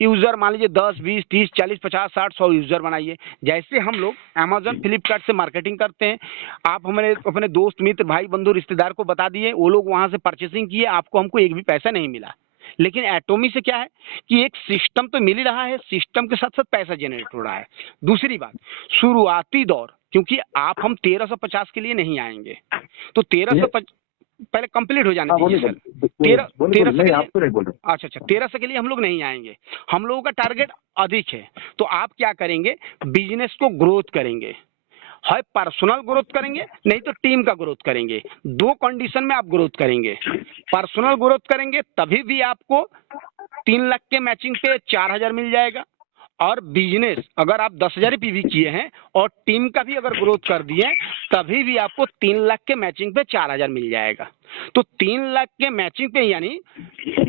यूजर मान लीजिए 10, 20, 30, 40, 50, 60, 100 यूजर बनाइए। जैसे हम लोग अमेजोन, फ्लिपकार्ट से मार्केटिंग करते हैं, आप हमारे अपने दोस्त, मित्र, भाई, बंधु, रिश्तेदार को बता दिए, वो लोग वहां से परचेसिंग किए, आपको हमको एक भी पैसा नहीं मिला। लेकिन एटॉमी से क्या है कि एक सिस्टम तो मिल ही रहा है, सिस्टम के साथ साथ पैसा जनरेट हो रहा है। दूसरी बात, शुरुआती दौर, क्योंकि आप हम 1350 के लिए नहीं आएंगे, तो 1350 पहले कंप्लीट हो जाने दीजिए सर। 1300 के लिए हम लोग नहीं आएंगे, हम लोगों का टारगेट अधिक है। तो आप क्या करेंगे, बिजनेस को ग्रोथ करेंगे। है पर्सनल ग्रोथ करेंगे, नहीं तो टीम का ग्रोथ करेंगे। दो कंडीशन में आप ग्रोथ करेंगे। पर्सनल ग्रोथ करेंगे तभी भी आपको 3 लाख के मैचिंग पे 4,000 मिल जाएगा, और बिजनेस अगर आप 10,000 पीवी किए हैं और टीम का भी अगर ग्रोथ कर दिए तभी भी आपको 3 लाख के मैचिंग पे 4,000 मिल जाएगा। तो 3 लाख के मैचिंग पे यानी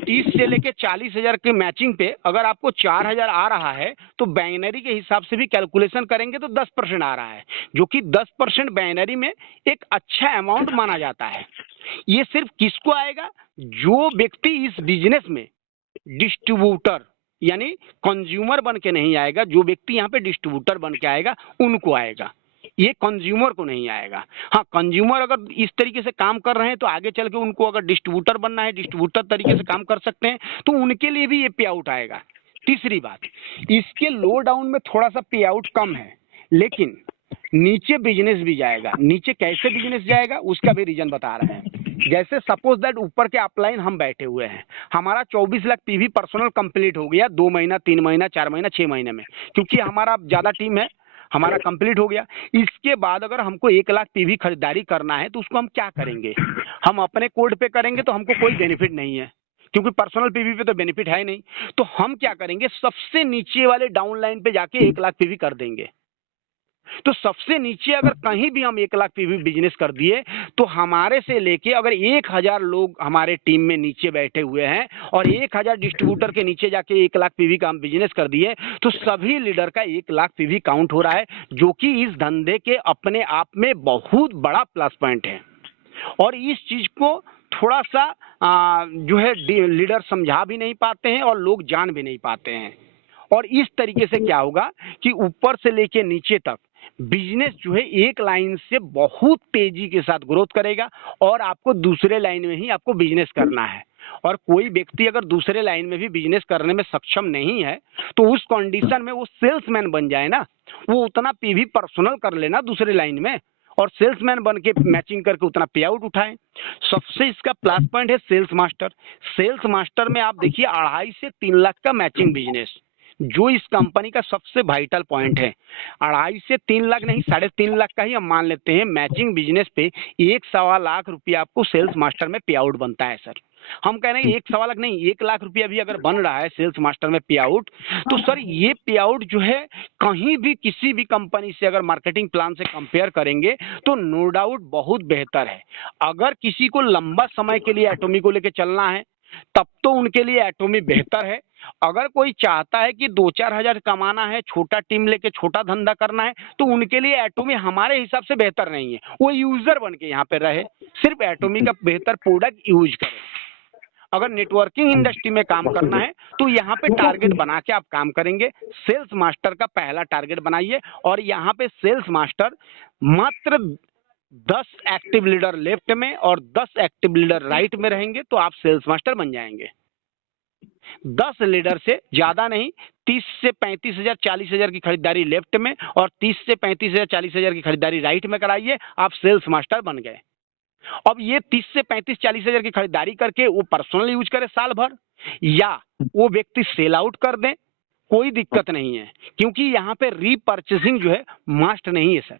30 से लेके 40,000 के मैचिंग पे अगर आपको 4,000 आ रहा है तो बाइनरी के हिसाब से भी कैलकुलेशन करेंगे तो 10% आ रहा है, जो कि 10% बाइनरी में एक अच्छा अमाउंट माना जाता है। ये सिर्फ किसको आएगा? जो व्यक्ति इस बिजनेस में डिस्ट्रीब्यूटर यानी कंज्यूमर बन के नहीं आएगा, जो व्यक्ति यहाँ पे डिस्ट्रीब्यूटर बन के आएगा उनको आएगा, ये कंज्यूमर को नहीं आएगा। हाँ, कंज्यूमर अगर इस तरीके से काम कर रहे हैं तो आगे चल के उनको अगर डिस्ट्रीब्यूटर बनना है, डिस्ट्रीब्यूटर तरीके से काम कर सकते हैं, तो उनके लिए भी ये पे आउट आएगा। तीसरी बात, इसके लो डाउन में थोड़ा सा पे आउट कम है, लेकिन नीचे बिजनेस भी जाएगा। नीचे कैसे बिजनेस जाएगा उसका भी रीजन बता रहे हैं। जैसे सपोज दैट ऊपर के अपलाइन हम बैठे हुए हैं, हमारा 24 लाख पीवी पर्सनल कंप्लीट हो गया 2 महीना, 3 महीना, 4 महीना, 6 महीने में, क्योंकि हमारा ज्यादा टीम है, हमारा कंप्लीट हो गया। इसके बाद अगर हमको 1 लाख पीवी खरीदारी करना है तो उसको हम क्या करेंगे? हम अपने कोड पे करेंगे तो हमको कोई बेनिफिट नहीं है, क्योंकि पर्सनल पीवी पे तो बेनिफिट है नहीं। तो हम क्या करेंगे? सबसे नीचे वाले डाउन लाइन पे जाके 1 लाख पीवी कर देंगे। तो सबसे नीचे अगर कहीं भी हम 1 लाख पीवी बिजनेस कर दिए तो हमारे से लेके अगर 1,000 लोग हमारे टीम में नीचे बैठे हुए हैं और 1,000 डिस्ट्रीब्यूटर के नीचे जाके 1 लाख पीवी का हम बिजनेस कर दिए तो सभी लीडर का 1 लाख पीवी काउंट हो रहा है, जो कि इस धंधे के अपने आप में बहुत बड़ा प्लस पॉइंट है। और इस चीज को थोड़ा सा जो है लीडर समझा भी नहीं पाते हैं और लोग जान भी नहीं पाते हैं। और इस तरीके से क्या होगा कि ऊपर से लेके नीचे तक बिजनेस जो है एक लाइन से बहुत तेजी के साथ ग्रोथ करेगा, और आपको दूसरे लाइन में ही आपको बिजनेस करना है। और कोई व्यक्ति अगर दूसरे लाइन में भी बिजनेस करने में सक्षम नहीं है तो उस कंडीशन में वो सेल्समैन बन जाए ना, वो उतना पीवी पर्सनल कर लेना दूसरे लाइन में और सेल्समैन बन के मैचिंग करके उतना पे आउट उठाएं। सबसे इसका प्लस पॉइंट है सेल्स मास्टर। सेल्स मास्टर में आप देखिए 2.5 से 3 लाख का मैचिंग बिजनेस, जो इस कंपनी का सबसे वाइटल पॉइंट है। 2.5 से 3 लाख नहीं, 3.5 लाख का ही हम मान लेते हैं मैचिंग बिजनेस पे 1.25 लाख रुपया आपको सेल्स मास्टर में पे आउट बनता है सर। हम कह रहे हैं 1.25 लाख नहीं, 1 लाख रुपया भी अगर बन रहा है सेल्स मास्टर में पे आउट, तो सर ये पे आउट जो है कहीं भी किसी भी कंपनी से अगर मार्केटिंग प्लान से कंपेयर करेंगे तो नो डाउट बहुत बेहतर है। अगर किसी को लंबा समय के लिए एटॉमी को लेकर चलना है तब तो उनके लिए एटॉमी बेहतर है। अगर कोई चाहता है कि 2-4 हजार कमाना है, छोटा टीम लेके छोटा धंधा करना है, तो उनके लिए एटॉमी हमारे हिसाब से बेहतर नहीं है। वो यूजर बन के यहाँ पे रहे, सिर्फ एटॉमी का बेहतर प्रोडक्ट यूज करे। अगर नेटवर्किंग इंडस्ट्री में काम करना है तो यहाँ पे टारगेट बना के आप काम करेंगे। सेल्स मास्टर का पहला टारगेट बनाइए, और यहाँ पे सेल्स मास्टर मात्र 10 एक्टिव लीडर लेफ्ट में और 10 एक्टिव लीडर राइट में रहेंगे तो आप सेल्स मास्टर बन जाएंगे। 10 लीडर से ज्यादा नहीं, 30 से 35 हजार 40 हजार की खरीदारी लेफ्ट में और 30 से 35 हजार 40 हजार की खरीदारी राइट में कराइए, आप सेल्स मास्टर बन गए। अब ये 30 से 35 40 हजार की खरीदारी करके वो पर्सनल यूज करे साल भर, या वो व्यक्ति सेल आउट कर दे, कोई दिक्कत नहीं है, क्योंकि यहाँ पे रीपर्चेसिंग जो है मस्ट नहीं है सर।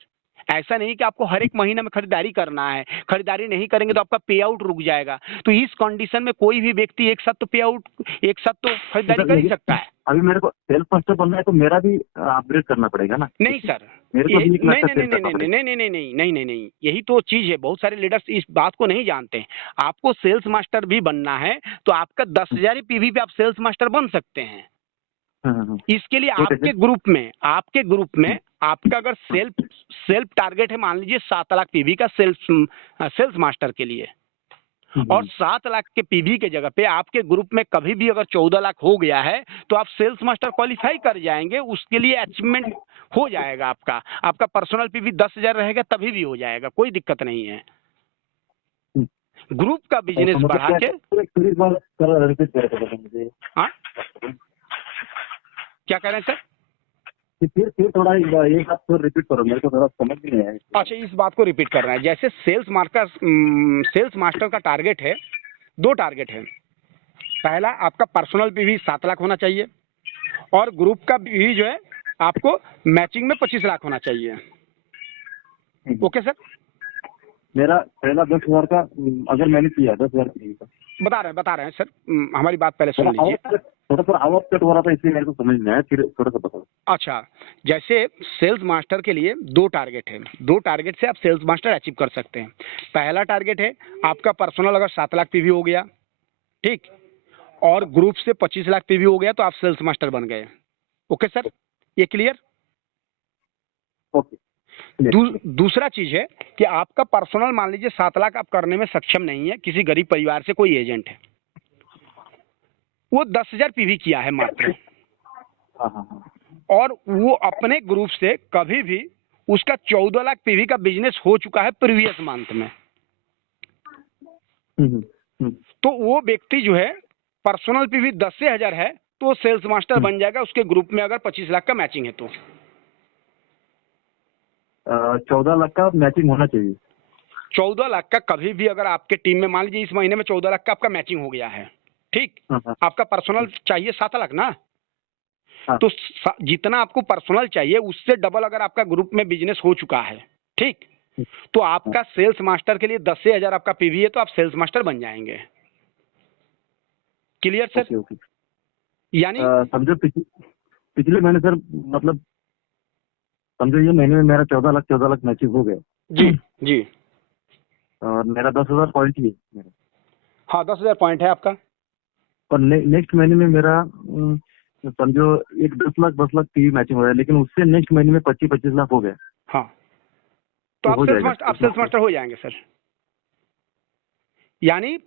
ऐसा नहीं कि आपको हर एक महीने में खरीदारी करना है, खरीदारी नहीं करेंगे तो आपका पे आउट रुक जाएगा। तो इस कंडीशन में कोई भी व्यक्ति एक साथ तो खरीदारी कर ही सकता है। अभी मेरे को सेल्स मास्टर बनना है तो मेरा भी अपग्रेड करना पड़ेगा ना? नहीं सर, नहीं, यही तो चीज है। बहुत सारे लीडर्स इस बात को नहीं जानते हैं। आपको सेल्स मास्टर भी बनना है तो आपका 10,000 पीवी पे आप सेल्स मास्टर बन सकते हैं। इसके लिए आपके ग्रुप में आपका अगर सेल्फ टारगेट है, मान लीजिए 7 लाख पीवी का सेल्स मास्टर के लिए, और 7 लाख के पीवी के जगह पे आपके ग्रुप में कभी भी अगर 14 लाख हो गया है तो आप सेल्स मास्टर क्वालिफाई कर जाएंगे, उसके लिए अचीवमेंट हो जाएगा। आपका पर्सनल पीवी 10,000 रहेगा तभी भी हो जाएगा, कोई दिक्कत नहीं है। ग्रुप का बिजनेस बढ़ा के क्या कह रहे हैं सर? फिर थोड़ा एक बात तो रिपीट करो, मेरे को थोड़ा समझ नहीं आया। अच्छा, इस बात को रिपीट करना है। जैसे सेल्स मास्टर का टारगेट है, 2 टारगेट है। पहला, आपका पर्सनल पीवी 7 लाख होना चाहिए, और ग्रुप का पीवी जो है आपको मैचिंग में 25 लाख होना चाहिए। ओके सर, मेरा पहला 10,000 का अगर मैंने किया 10,000 का, बता रहे हैं सर, हमारी बात पहले सुन लीजिए। थोड़ा सा आवाज कट हो रहा था इसलिए मेरे को समझ नहीं आया, फिर थोड़ा सा बताओ। अच्छा, जैसे सेल्स मास्टर के लिए 2 टारगेट है, 2 टारगेट से आप सेल्स मास्टर अचीव कर सकते हैं। पहला टारगेट है आपका पर्सनल अगर 7 लाख पीवी हो गया, ठीक, और ग्रुप से 25 लाख पीवी हो गया तो आप सेल्स मास्टर बन गए। ओके सर, ये क्लियर? ओके। दूसरा चीज है कि आपका पर्सनल मान लीजिए 7 लाख आप करने में सक्षम नहीं है, किसी गरीब परिवार से कोई एजेंट है, वो 10,000 पीवी किया है मात्र, हाँ हाँ हाँ। और वो अपने ग्रुप से कभी भी उसका 14 लाख पीवी का बिजनेस हो चुका है प्रीवियस मंथ में, तो वो व्यक्ति जो है पर्सनल पीवी 10 से 1000 है तो सेल्स मास्टर बन जाएगा उसके ग्रुप में अगर 25 लाख का मैचिंग है तो। 14 लाख का मैचिंग होना चाहिए। 14 लाख का कभी भी अगर आपके टीम में मान लीजिए इस महीने में 14 लाख का आपका मैचिंग हो गया है, ठीक, आपका पर्सनल चाहिए 7 लाख ना, तो जितना आपको पर्सनल चाहिए उससे डबल अगर आपका ग्रुप में बिजनेस हो चुका है, ठीक, तो आपका सेल्स मास्टर के लिए 10 से 1000 आपका पीवी है तो आप सेल्स मास्टर बन जाएंगे। Clear sir? ओके। यानी समझो पिछले महीने सर, मतलब समझो ये महीने में मेरा 14 लाख मैचिंग हो गया। जी जी, और मेरा 10,000 पॉइंट ही है मेरा। हाँ 10,000 पॉइंट है आपका। और नेक्स्ट महीने में मेरा समझो एक 10 लाख पीवी मैचिंग हो रहा है, लेकिन उससे नेक्स्ट महीने में 25 लाख हो गया। हाँ, तो आप सेल्स मास्टर हो जाएंगे सर। यानी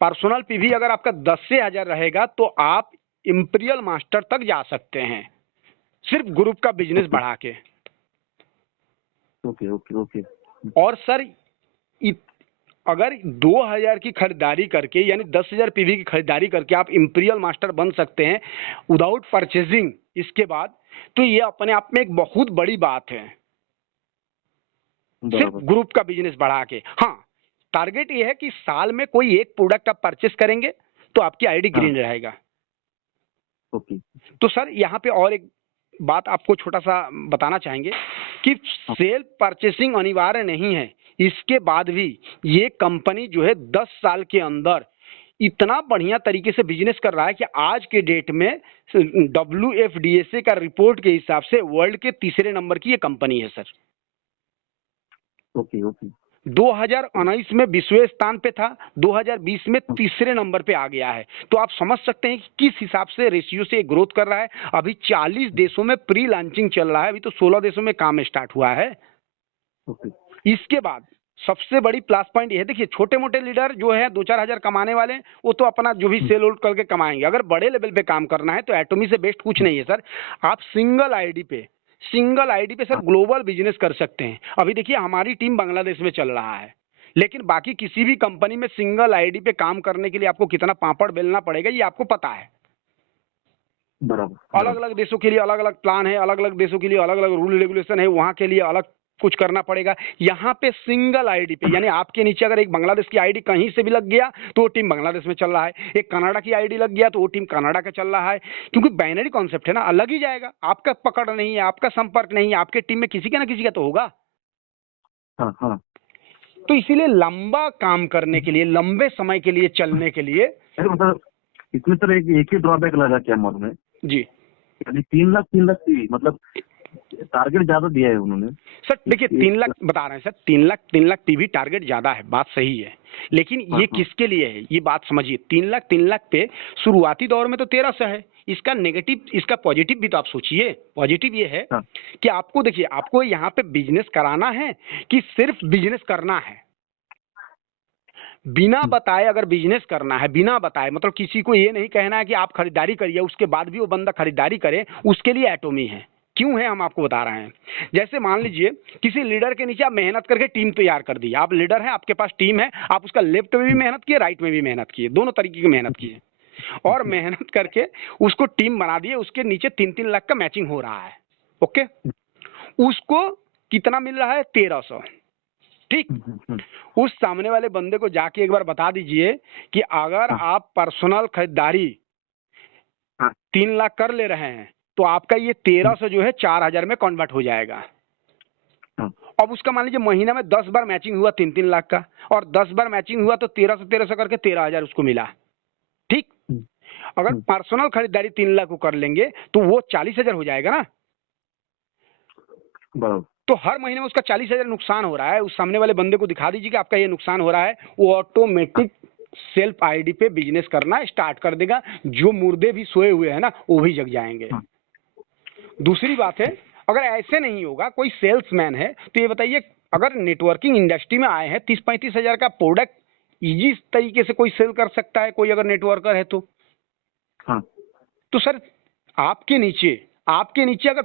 पर्सनल पीवी अगर आपका 10 से 1000 रहेगा तो आप इंपीरियल मास्टर तक जा सकते हैं, सिर्फ ग्रुप का बिजनेस बढ़ा के। Okay okay okay. और सर अगर 2000 की खरीदारी करके यानी 10,000 पीवी की खरीदारी करके आप इंपीरियल मास्टर बन सकते हैं विदाउट परचेजिंग इसके बाद, तो ये अपने आप में एक बहुत बड़ी बात है, सिर्फ ग्रुप का बिजनेस बढ़ा के। हाँ, टारगेट ये है कि साल में कोई एक प्रोडक्ट आप परचेस करेंगे तो आपकी आईडी ग्रीन रहेगा। ओके। तो सर यहाँ पे और एक बात आपको छोटा सा बताना चाहेंगे कि सेल परचेसिंग अनिवार्य नहीं है, इसके बाद भी ये कंपनी जो है 10 साल के अंदर इतना बढ़िया तरीके से बिजनेस कर रहा है कि आज के डेट में WFDSA का रिपोर्ट के हिसाब से वर्ल्ड के 3रे नंबर की ये कंपनी है सर। Okay okay. 2019 में 20वें स्थान पे था, 2020 में 3रे नंबर पे आ गया है। तो आप समझ सकते हैं कि किस हिसाब से रेशियो से ग्रोथ कर रहा है। अभी 40 देशों में प्री लॉन्चिंग चल रहा है, अभी तो 16 देशों में काम स्टार्ट हुआ है। इसके बाद सबसे बड़ी प्लस पॉइंट ये है, देखिए छोटे मोटे लीडर जो है 2-4 हजार कमाने वाले वो तो अपना जो भी सेल होल्ड करके कमाएंगे। अगर बड़े लेवल पे काम करना है तो एटोमी से बेस्ट कुछ नहीं है सर। आप सिंगल आईडी पे सर ग्लोबल बिजनेस कर सकते हैं। अभी देखिए हमारी टीम बांग्लादेश में चल रहा है, लेकिन बाकी किसी भी कंपनी में सिंगल आईडी पे काम करने के लिए आपको कितना पापड़ बेलना पड़ेगा ये आपको पता है। बराबर। अलग अलग देशों के लिए अलग अलग प्लान है, अलग अलग देशों के लिए अलग अलग रूल रेगुलेशन है, वहां के लिए अलग कुछ करना पड़ेगा। यहाँ पे सिंगल आईडी पे यानी आपके नीचे अगर एक बांग्लादेश की आईडी कहीं से भी लग गया तो वो टीम बांग्लादेश में चल रहा है, एक कनाडा की आईडी लग गया तो वो टीम कनाडा का चल रहा है, क्योंकि बाइनरी कॉन्सेप्ट है ना, अलग ही जाएगा। आपका पकड़ नहीं है, आपका संपर्क नहीं है, आपके टीम में किसी का ना किसी का तो होगा। हाँ हाँ। तो इसीलिए लंबा काम करने के लिए, लंबे समय के लिए चलने के लिए मतलब इसमें सर एक ही ड्रॉबैक लगा क्या मालूम है जी, 3 लाख की मतलब टारगेट ज्यादा दिया है उन्होंने सर। देखिए 3 लाख बता रहे हैं सर, 3 लाख पीवी टारगेट ज्यादा है, बात सही है, लेकिन ये किसके लिए है ये बात समझिए। 3 लाख पे शुरुआती दौर में तो 1300 है, इसका नेगेटिव इसका पॉजिटिव भी तो आप सोचिए। पॉजिटिव ये है कि आपको देखिए आपको यहाँ पे बिजनेस कराना है कि सिर्फ बिजनेस करना है, बिना बताए अगर बिजनेस करना है, बिना बताए मतलब किसी को ये नहीं कहना है कि आप खरीदारी करिए उसके बाद भी वो बंदा खरीदारी करे, उसके लिए एटोमी है। क्यों है हम आपको बता रहे हैं। जैसे मान लीजिए किसी लीडर के नीचे आप मेहनत करके टीम तैयार कर दी, आप लीडर हैं, आपके पास टीम है, आप उसका लेफ्ट में भी मेहनत किए, राइट में भी मेहनत किए, दोनों तरीके की मेहनत किए और मेहनत करके उसको टीम बना दिए, उसके नीचे 3-3 लाख का मैचिंग हो रहा है। ओके, उसको कितना मिल रहा है 1300, ठीक। उस सामने वाले बंदे को जाके एक बार बता दीजिए कि अगर आप पर्सनल खरीदारी 3 लाख कर ले रहे हैं तो आपका ये 1300 जो है 4000 में कन्वर्ट हो जाएगा। हाँ, अब उसका मान लीजिए महीना में 10 बार मैचिंग हुआ 3-3 लाख का, और 10 बार मैचिंग हुआ तो 1300 करके 13,000 उसको मिला। ठीक, हम्म, अगर हम्म, पर्सनल खरीदारी 3 लाख को कर लेंगे तो वो 40,000 हो जाएगा ना। बराबर। तो हर महीने में उसका 40,000 नुकसान हो रहा है, उस सामने वाले बंदे को दिखा दीजिए कि आपका ये नुकसान हो रहा है, वो ऑटोमेटिक सेल्फ आईडी पे बिजनेस करना स्टार्ट कर देगा। जो मुर्दे भी सोए हुए हैं ना वो भी जग जाएंगे। हाँ, दूसरी बात है, अगर ऐसे नहीं होगा, कोई सेल्समैन है तो ये बताइए, अगर नेटवर्किंग इंडस्ट्री में आए हैं 30-35 हजार का प्रोडक्ट इजी तरीके से कोई सेल कर सकता है, कोई अगर नेटवर्कर है तो। हाँ, तो सर आपके नीचे अगर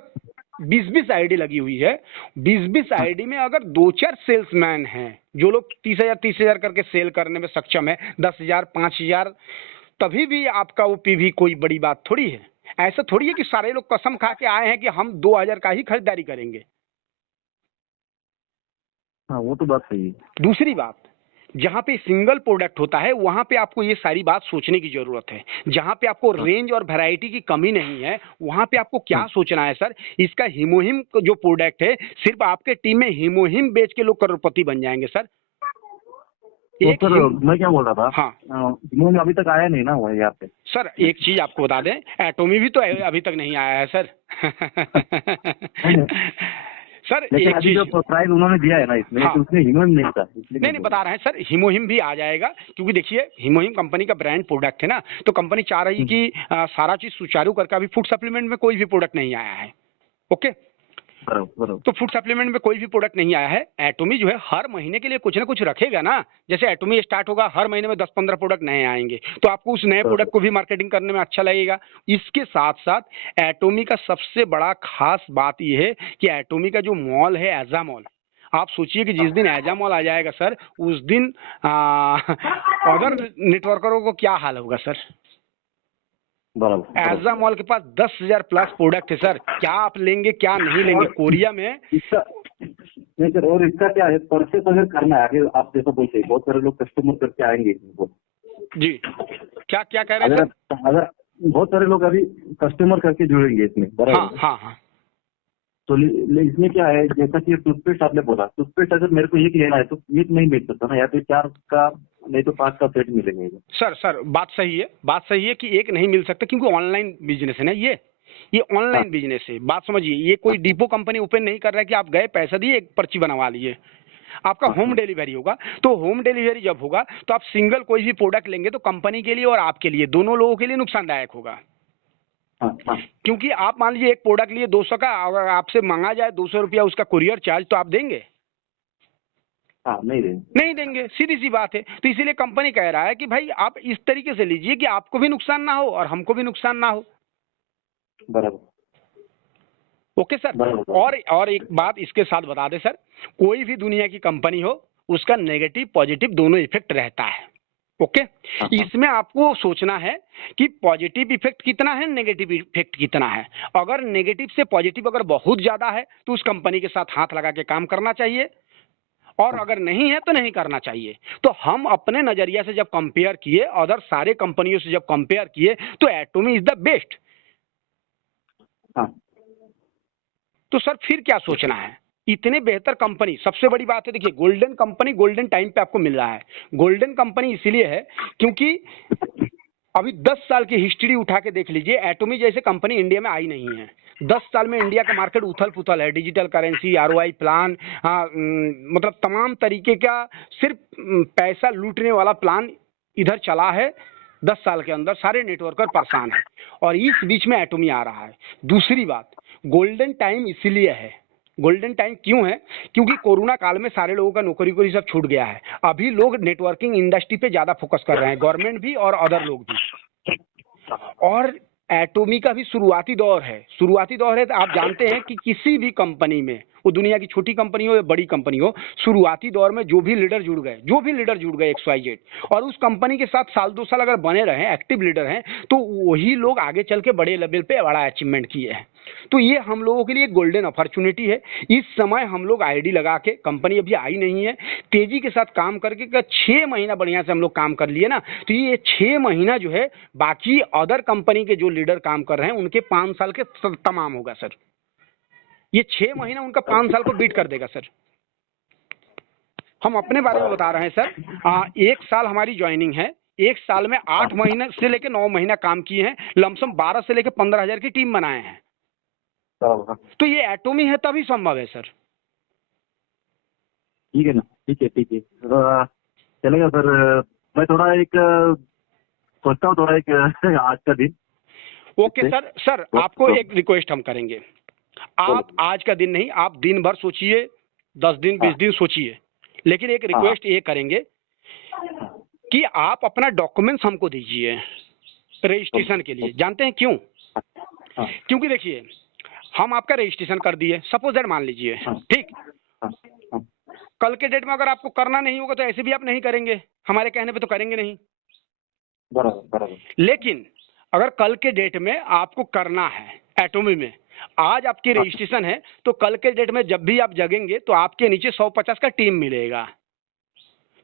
20-20 आईडी लगी हुई है, 20-20 हाँ, आईडी में अगर 2-4 सेल्समैन हैं जो लोग 30,000 करके सेल करने में सक्षम है, 10,000 5,000, तभी भी आपका वो पीवी कोई बड़ी बात थोड़ी है। ऐसा थोड़ी है कि सारे लोग कसम खा के आए हैं कि हम 2,000 का ही खरीदारी करेंगे। हाँ, वो तो बात सही है। दूसरी बात, जहाँ पे सिंगल प्रोडक्ट होता है वहाँ पे आपको ये सारी बात सोचने की जरूरत है। जहाँ पे आपको हाँ, रेंज और वैरायटी की कमी नहीं है वहाँ पे आपको क्या हाँ, सोचना है सर, इसका हीमोहिम जो प्रोडक्ट है, सिर्फ आपके टीम में हीमोहिम बेच के लोग करोड़पति बन जाएंगे सर। तो एक सर हिम मैं क्या बोल रहा था, हाँ इन्होंने अभी तक आया नहीं ना वो यहाँ पे। सर, एक चीज आपको बता दें, एटोमी भी तो अभी तक नहीं आया है सर। नहीं, सर लेकिन एक अभी चीज, जो प्राइस उन्होंने दिया है ना इसमें, हाँ, तो उसमें ह्यूमन नहीं था, इसलिए नहीं मैं बोल बता रहे हैं सर, हिमोहिम भी आ जाएगा, क्योंकि देखिए हिमोहिम कंपनी का ब्रांड प्रोडक्ट है ना, तो कंपनी चाह रही रहा कि सारा चीज सुचारू करके, अभी फूड सप्लीमेंट में कोई भी प्रोडक्ट नहीं आया है। ओके, बराबर, बराबर। तो फूड सप्लीमेंट में कोई भी प्रोडक्ट नहीं आया है। एटोमी जो है हर महीने के लिए कुछ ना कुछ रखेगा ना। जैसे एटोमी स्टार्ट होगा, हर महीने में 10-15 प्रोडक्ट नए आएंगे, तो आपको उस नए प्रोडक्ट को भी मार्केटिंग करने में अच्छा लगेगा। इसके साथ साथ एटोमी का सबसे बड़ा खास बात यह है कि एटोमी का जो मॉल है एजा मॉल, आप सोचिए कि जिस दिन एजा मॉल आ जाएगा सर, उस दिन अदर नेटवर्करों को क्या हाल होगा सर। बराबर, एजा मॉल के पास 10,000 प्लस प्रोडक्ट है सर, क्या आप लेंगे क्या नहीं लेंगे। कोरिया में इसका नहीं सर, और इसका क्या है, परचेस अगर करना है आगे, आप जैसा बोलते हैं बहुत सारे लोग कस्टमर करके आएंगे इसमें। जी, क्या क्या कह रहे हैं अगर सर। अगर बहुत सारे लोग अभी कस्टमर करके जुड़ेंगे इसमें, हाँ बराबर। हाँ हाँ, तो इसमें क्या है, जैसा कि टूथपेस्ट आपने बोला, टूथपेस्ट अगर मेरे को एक लेना है तो एक नहीं मिल सकता ना, या तो 4 का नहीं तो 5 का सेट मिलेंगे। सर बात सही है, बात सही है कि एक नहीं मिल सकता, क्योंकि ऑनलाइन बिजनेस है ना ये हाँ, ऑनलाइन बिजनेस है। बात समझिए, ये कोई डिपो कंपनी ओपन नहीं कर रहा है कि आप गए पैसा दिए एक पर्ची बनवा लिए। आपका हाँ, होम डिलीवरी होगा, तो होम डिलीवरी जब होगा तो आप सिंगल कोई भी प्रोडक्ट लेंगे तो कंपनी के लिए और आपके लिए, दोनों लोगों के लिए नुकसानदायक होगा। हाँ, हाँ, क्योंकि आप मान लीजिए एक प्रोडक्ट लिए 200 का, अगर आपसे मांगा जाए 200 रुपया उसका कुरियर चार्ज, तो आप देंगे? हाँ, नहीं देंगे। नहीं देंगे, सीधी सी बात है। तो इसीलिए कंपनी कह रहा है कि भाई आप इस तरीके से लीजिए कि आपको भी नुकसान ना हो और हमको भी नुकसान ना हो। बराबर, ओके सर। बराबर। और एक बात इसके साथ बता दें सर, कोई भी दुनिया की कंपनी हो, उसका नेगेटिव पॉजिटिव दोनों इफेक्ट रहता है। ओके, हाँ, इसमें आपको सोचना है कि पॉजिटिव इफेक्ट कितना है, नेगेटिव इफेक्ट कितना है। अगर नेगेटिव से पॉजिटिव अगर बहुत ज्यादा है तो उस कंपनी के साथ हाथ लगा के काम करना चाहिए, और अगर नहीं है तो नहीं करना चाहिए। तो हम अपने नजरिया से जब कंपेयर किए, अदर सारे कंपनियों से जब कंपेयर किए, तो एटोमी इज द बेस्ट। हाँ, तो सर फिर क्या सोचना है, इतने बेहतर कंपनी। सबसे बड़ी बात है, देखिए गोल्डन कंपनी गोल्डन टाइम पे आपको मिल रहा है। गोल्डन कंपनी इसीलिए है क्योंकि अभी 10 साल की हिस्ट्री उठा के देख लीजिए, एटोमी जैसे कंपनी इंडिया में आई नहीं है। 10 साल में इंडिया का मार्केट उथल पुथल है, डिजिटल करेंसी, आरओआई प्लान, मतलब तमाम तरीके का सिर्फ पैसा लूटने वाला प्लान इधर चला है। 10 साल के अंदर सारे नेटवर्कर परेशान हैं, और इस बीच में एटोमी आ रहा है। दूसरी बात, गोल्डन टाइम इसीलिए है, गोल्डन टाइम क्यों है, क्योंकि कोरोना काल में सारे लोगों का नौकरी वोकरी सब छूट गया है। अभी लोग नेटवर्किंग इंडस्ट्री पे ज्यादा फोकस कर रहे हैं, गवर्नमेंट भी और अदर लोग भी। और एटोमी का भी शुरुआती दौर है, शुरुआती दौर है। तो आप जानते हैं कि किसी भी कंपनी में, वो दुनिया की छोटी कंपनी हो या बड़ी कंपनी हो, शुरुआती दौर में जो भी लीडर जुड़ गए XYZ, और उस कंपनी के साथ साल 2 साल अगर बने रहे, एक्टिव लीडर हैं, तो वही लोग आगे चल के बड़े लेवल पे बड़ा अचीवमेंट किए हैं। तो ये हम लोगों के लिए गोल्डन अपॉर्चुनिटी है। इस समय हम लोग आईडी लगा के, कंपनी अभी आई नहीं है, तेजी के साथ काम करके 6 महीना बढ़िया से हम लोग काम कर लिए ना, तो ये 6 महीना जो है बाकी अदर कंपनी के जो लीडर काम कर रहे हैं उनके 5 साल के तमाम होगा सर। ये 6 महीना उनका 5 साल को बीट कर देगा सर। हम अपने बारे में बता रहे हैं सर। 1 साल हमारी ज्वाइनिंग है, 1 साल में 8 महीने से लेकर 9 महीना काम किए हैं, लमसम 12 से लेकर 15,000 की टीम बनाए हैं। तो ये एटोमी है तभी संभव है सर। ठीक है ना, ठीक है चलेगा सर। मैं थोड़ा एक सोचता हूँ, थोड़ा एक आज का दिन। Okay sir. सर आपको एक रिक्वेस्ट हम करेंगे, आप आज का दिन नहीं, आप दिन भर सोचिए, 10 दिन 20 दिन सोचिए, लेकिन एक रिक्वेस्ट ये करेंगे कि आप अपना डॉक्यूमेंट्स हमको दीजिए रजिस्ट्रेशन के लिए। जानते हैं क्यों? क्योंकि देखिए, हम आपका रजिस्ट्रेशन कर दिए, सपोज दैट मान लीजिए, ठीक, कल के डेट में अगर आपको करना नहीं होगा तो ऐसे भी आप नहीं करेंगे, हमारे कहने पे तो करेंगे नहीं। बराबर। लेकिन अगर कल के डेट में आपको करना है एटोमी में, आज आपकी रजिस्ट्रेशन है, तो कल के डेट में जब भी आप जगेंगे तो आपके नीचे 150 का टीम मिलेगा,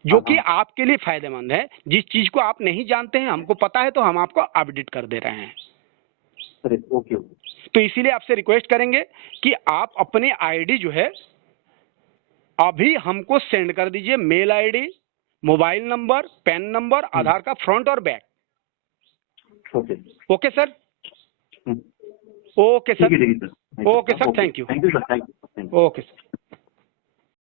जो कि आपके लिए फायदेमंद है। जिस चीज को आप नहीं जानते हैं, हमको पता है, तो हम आपको अपडेट कर दे रहे हैं। ओके। तो इसीलिए आपसे रिक्वेस्ट करेंगे कि आप अपनी आईडी जो है अभी हमको सेंड कर दीजिए, mail ID, mobile number, PAN number, Aadhaar का फ्रंट और back. Okay sir. Okay sir. Okay sir, thank you. Thank you sir, thank you. Okay sir.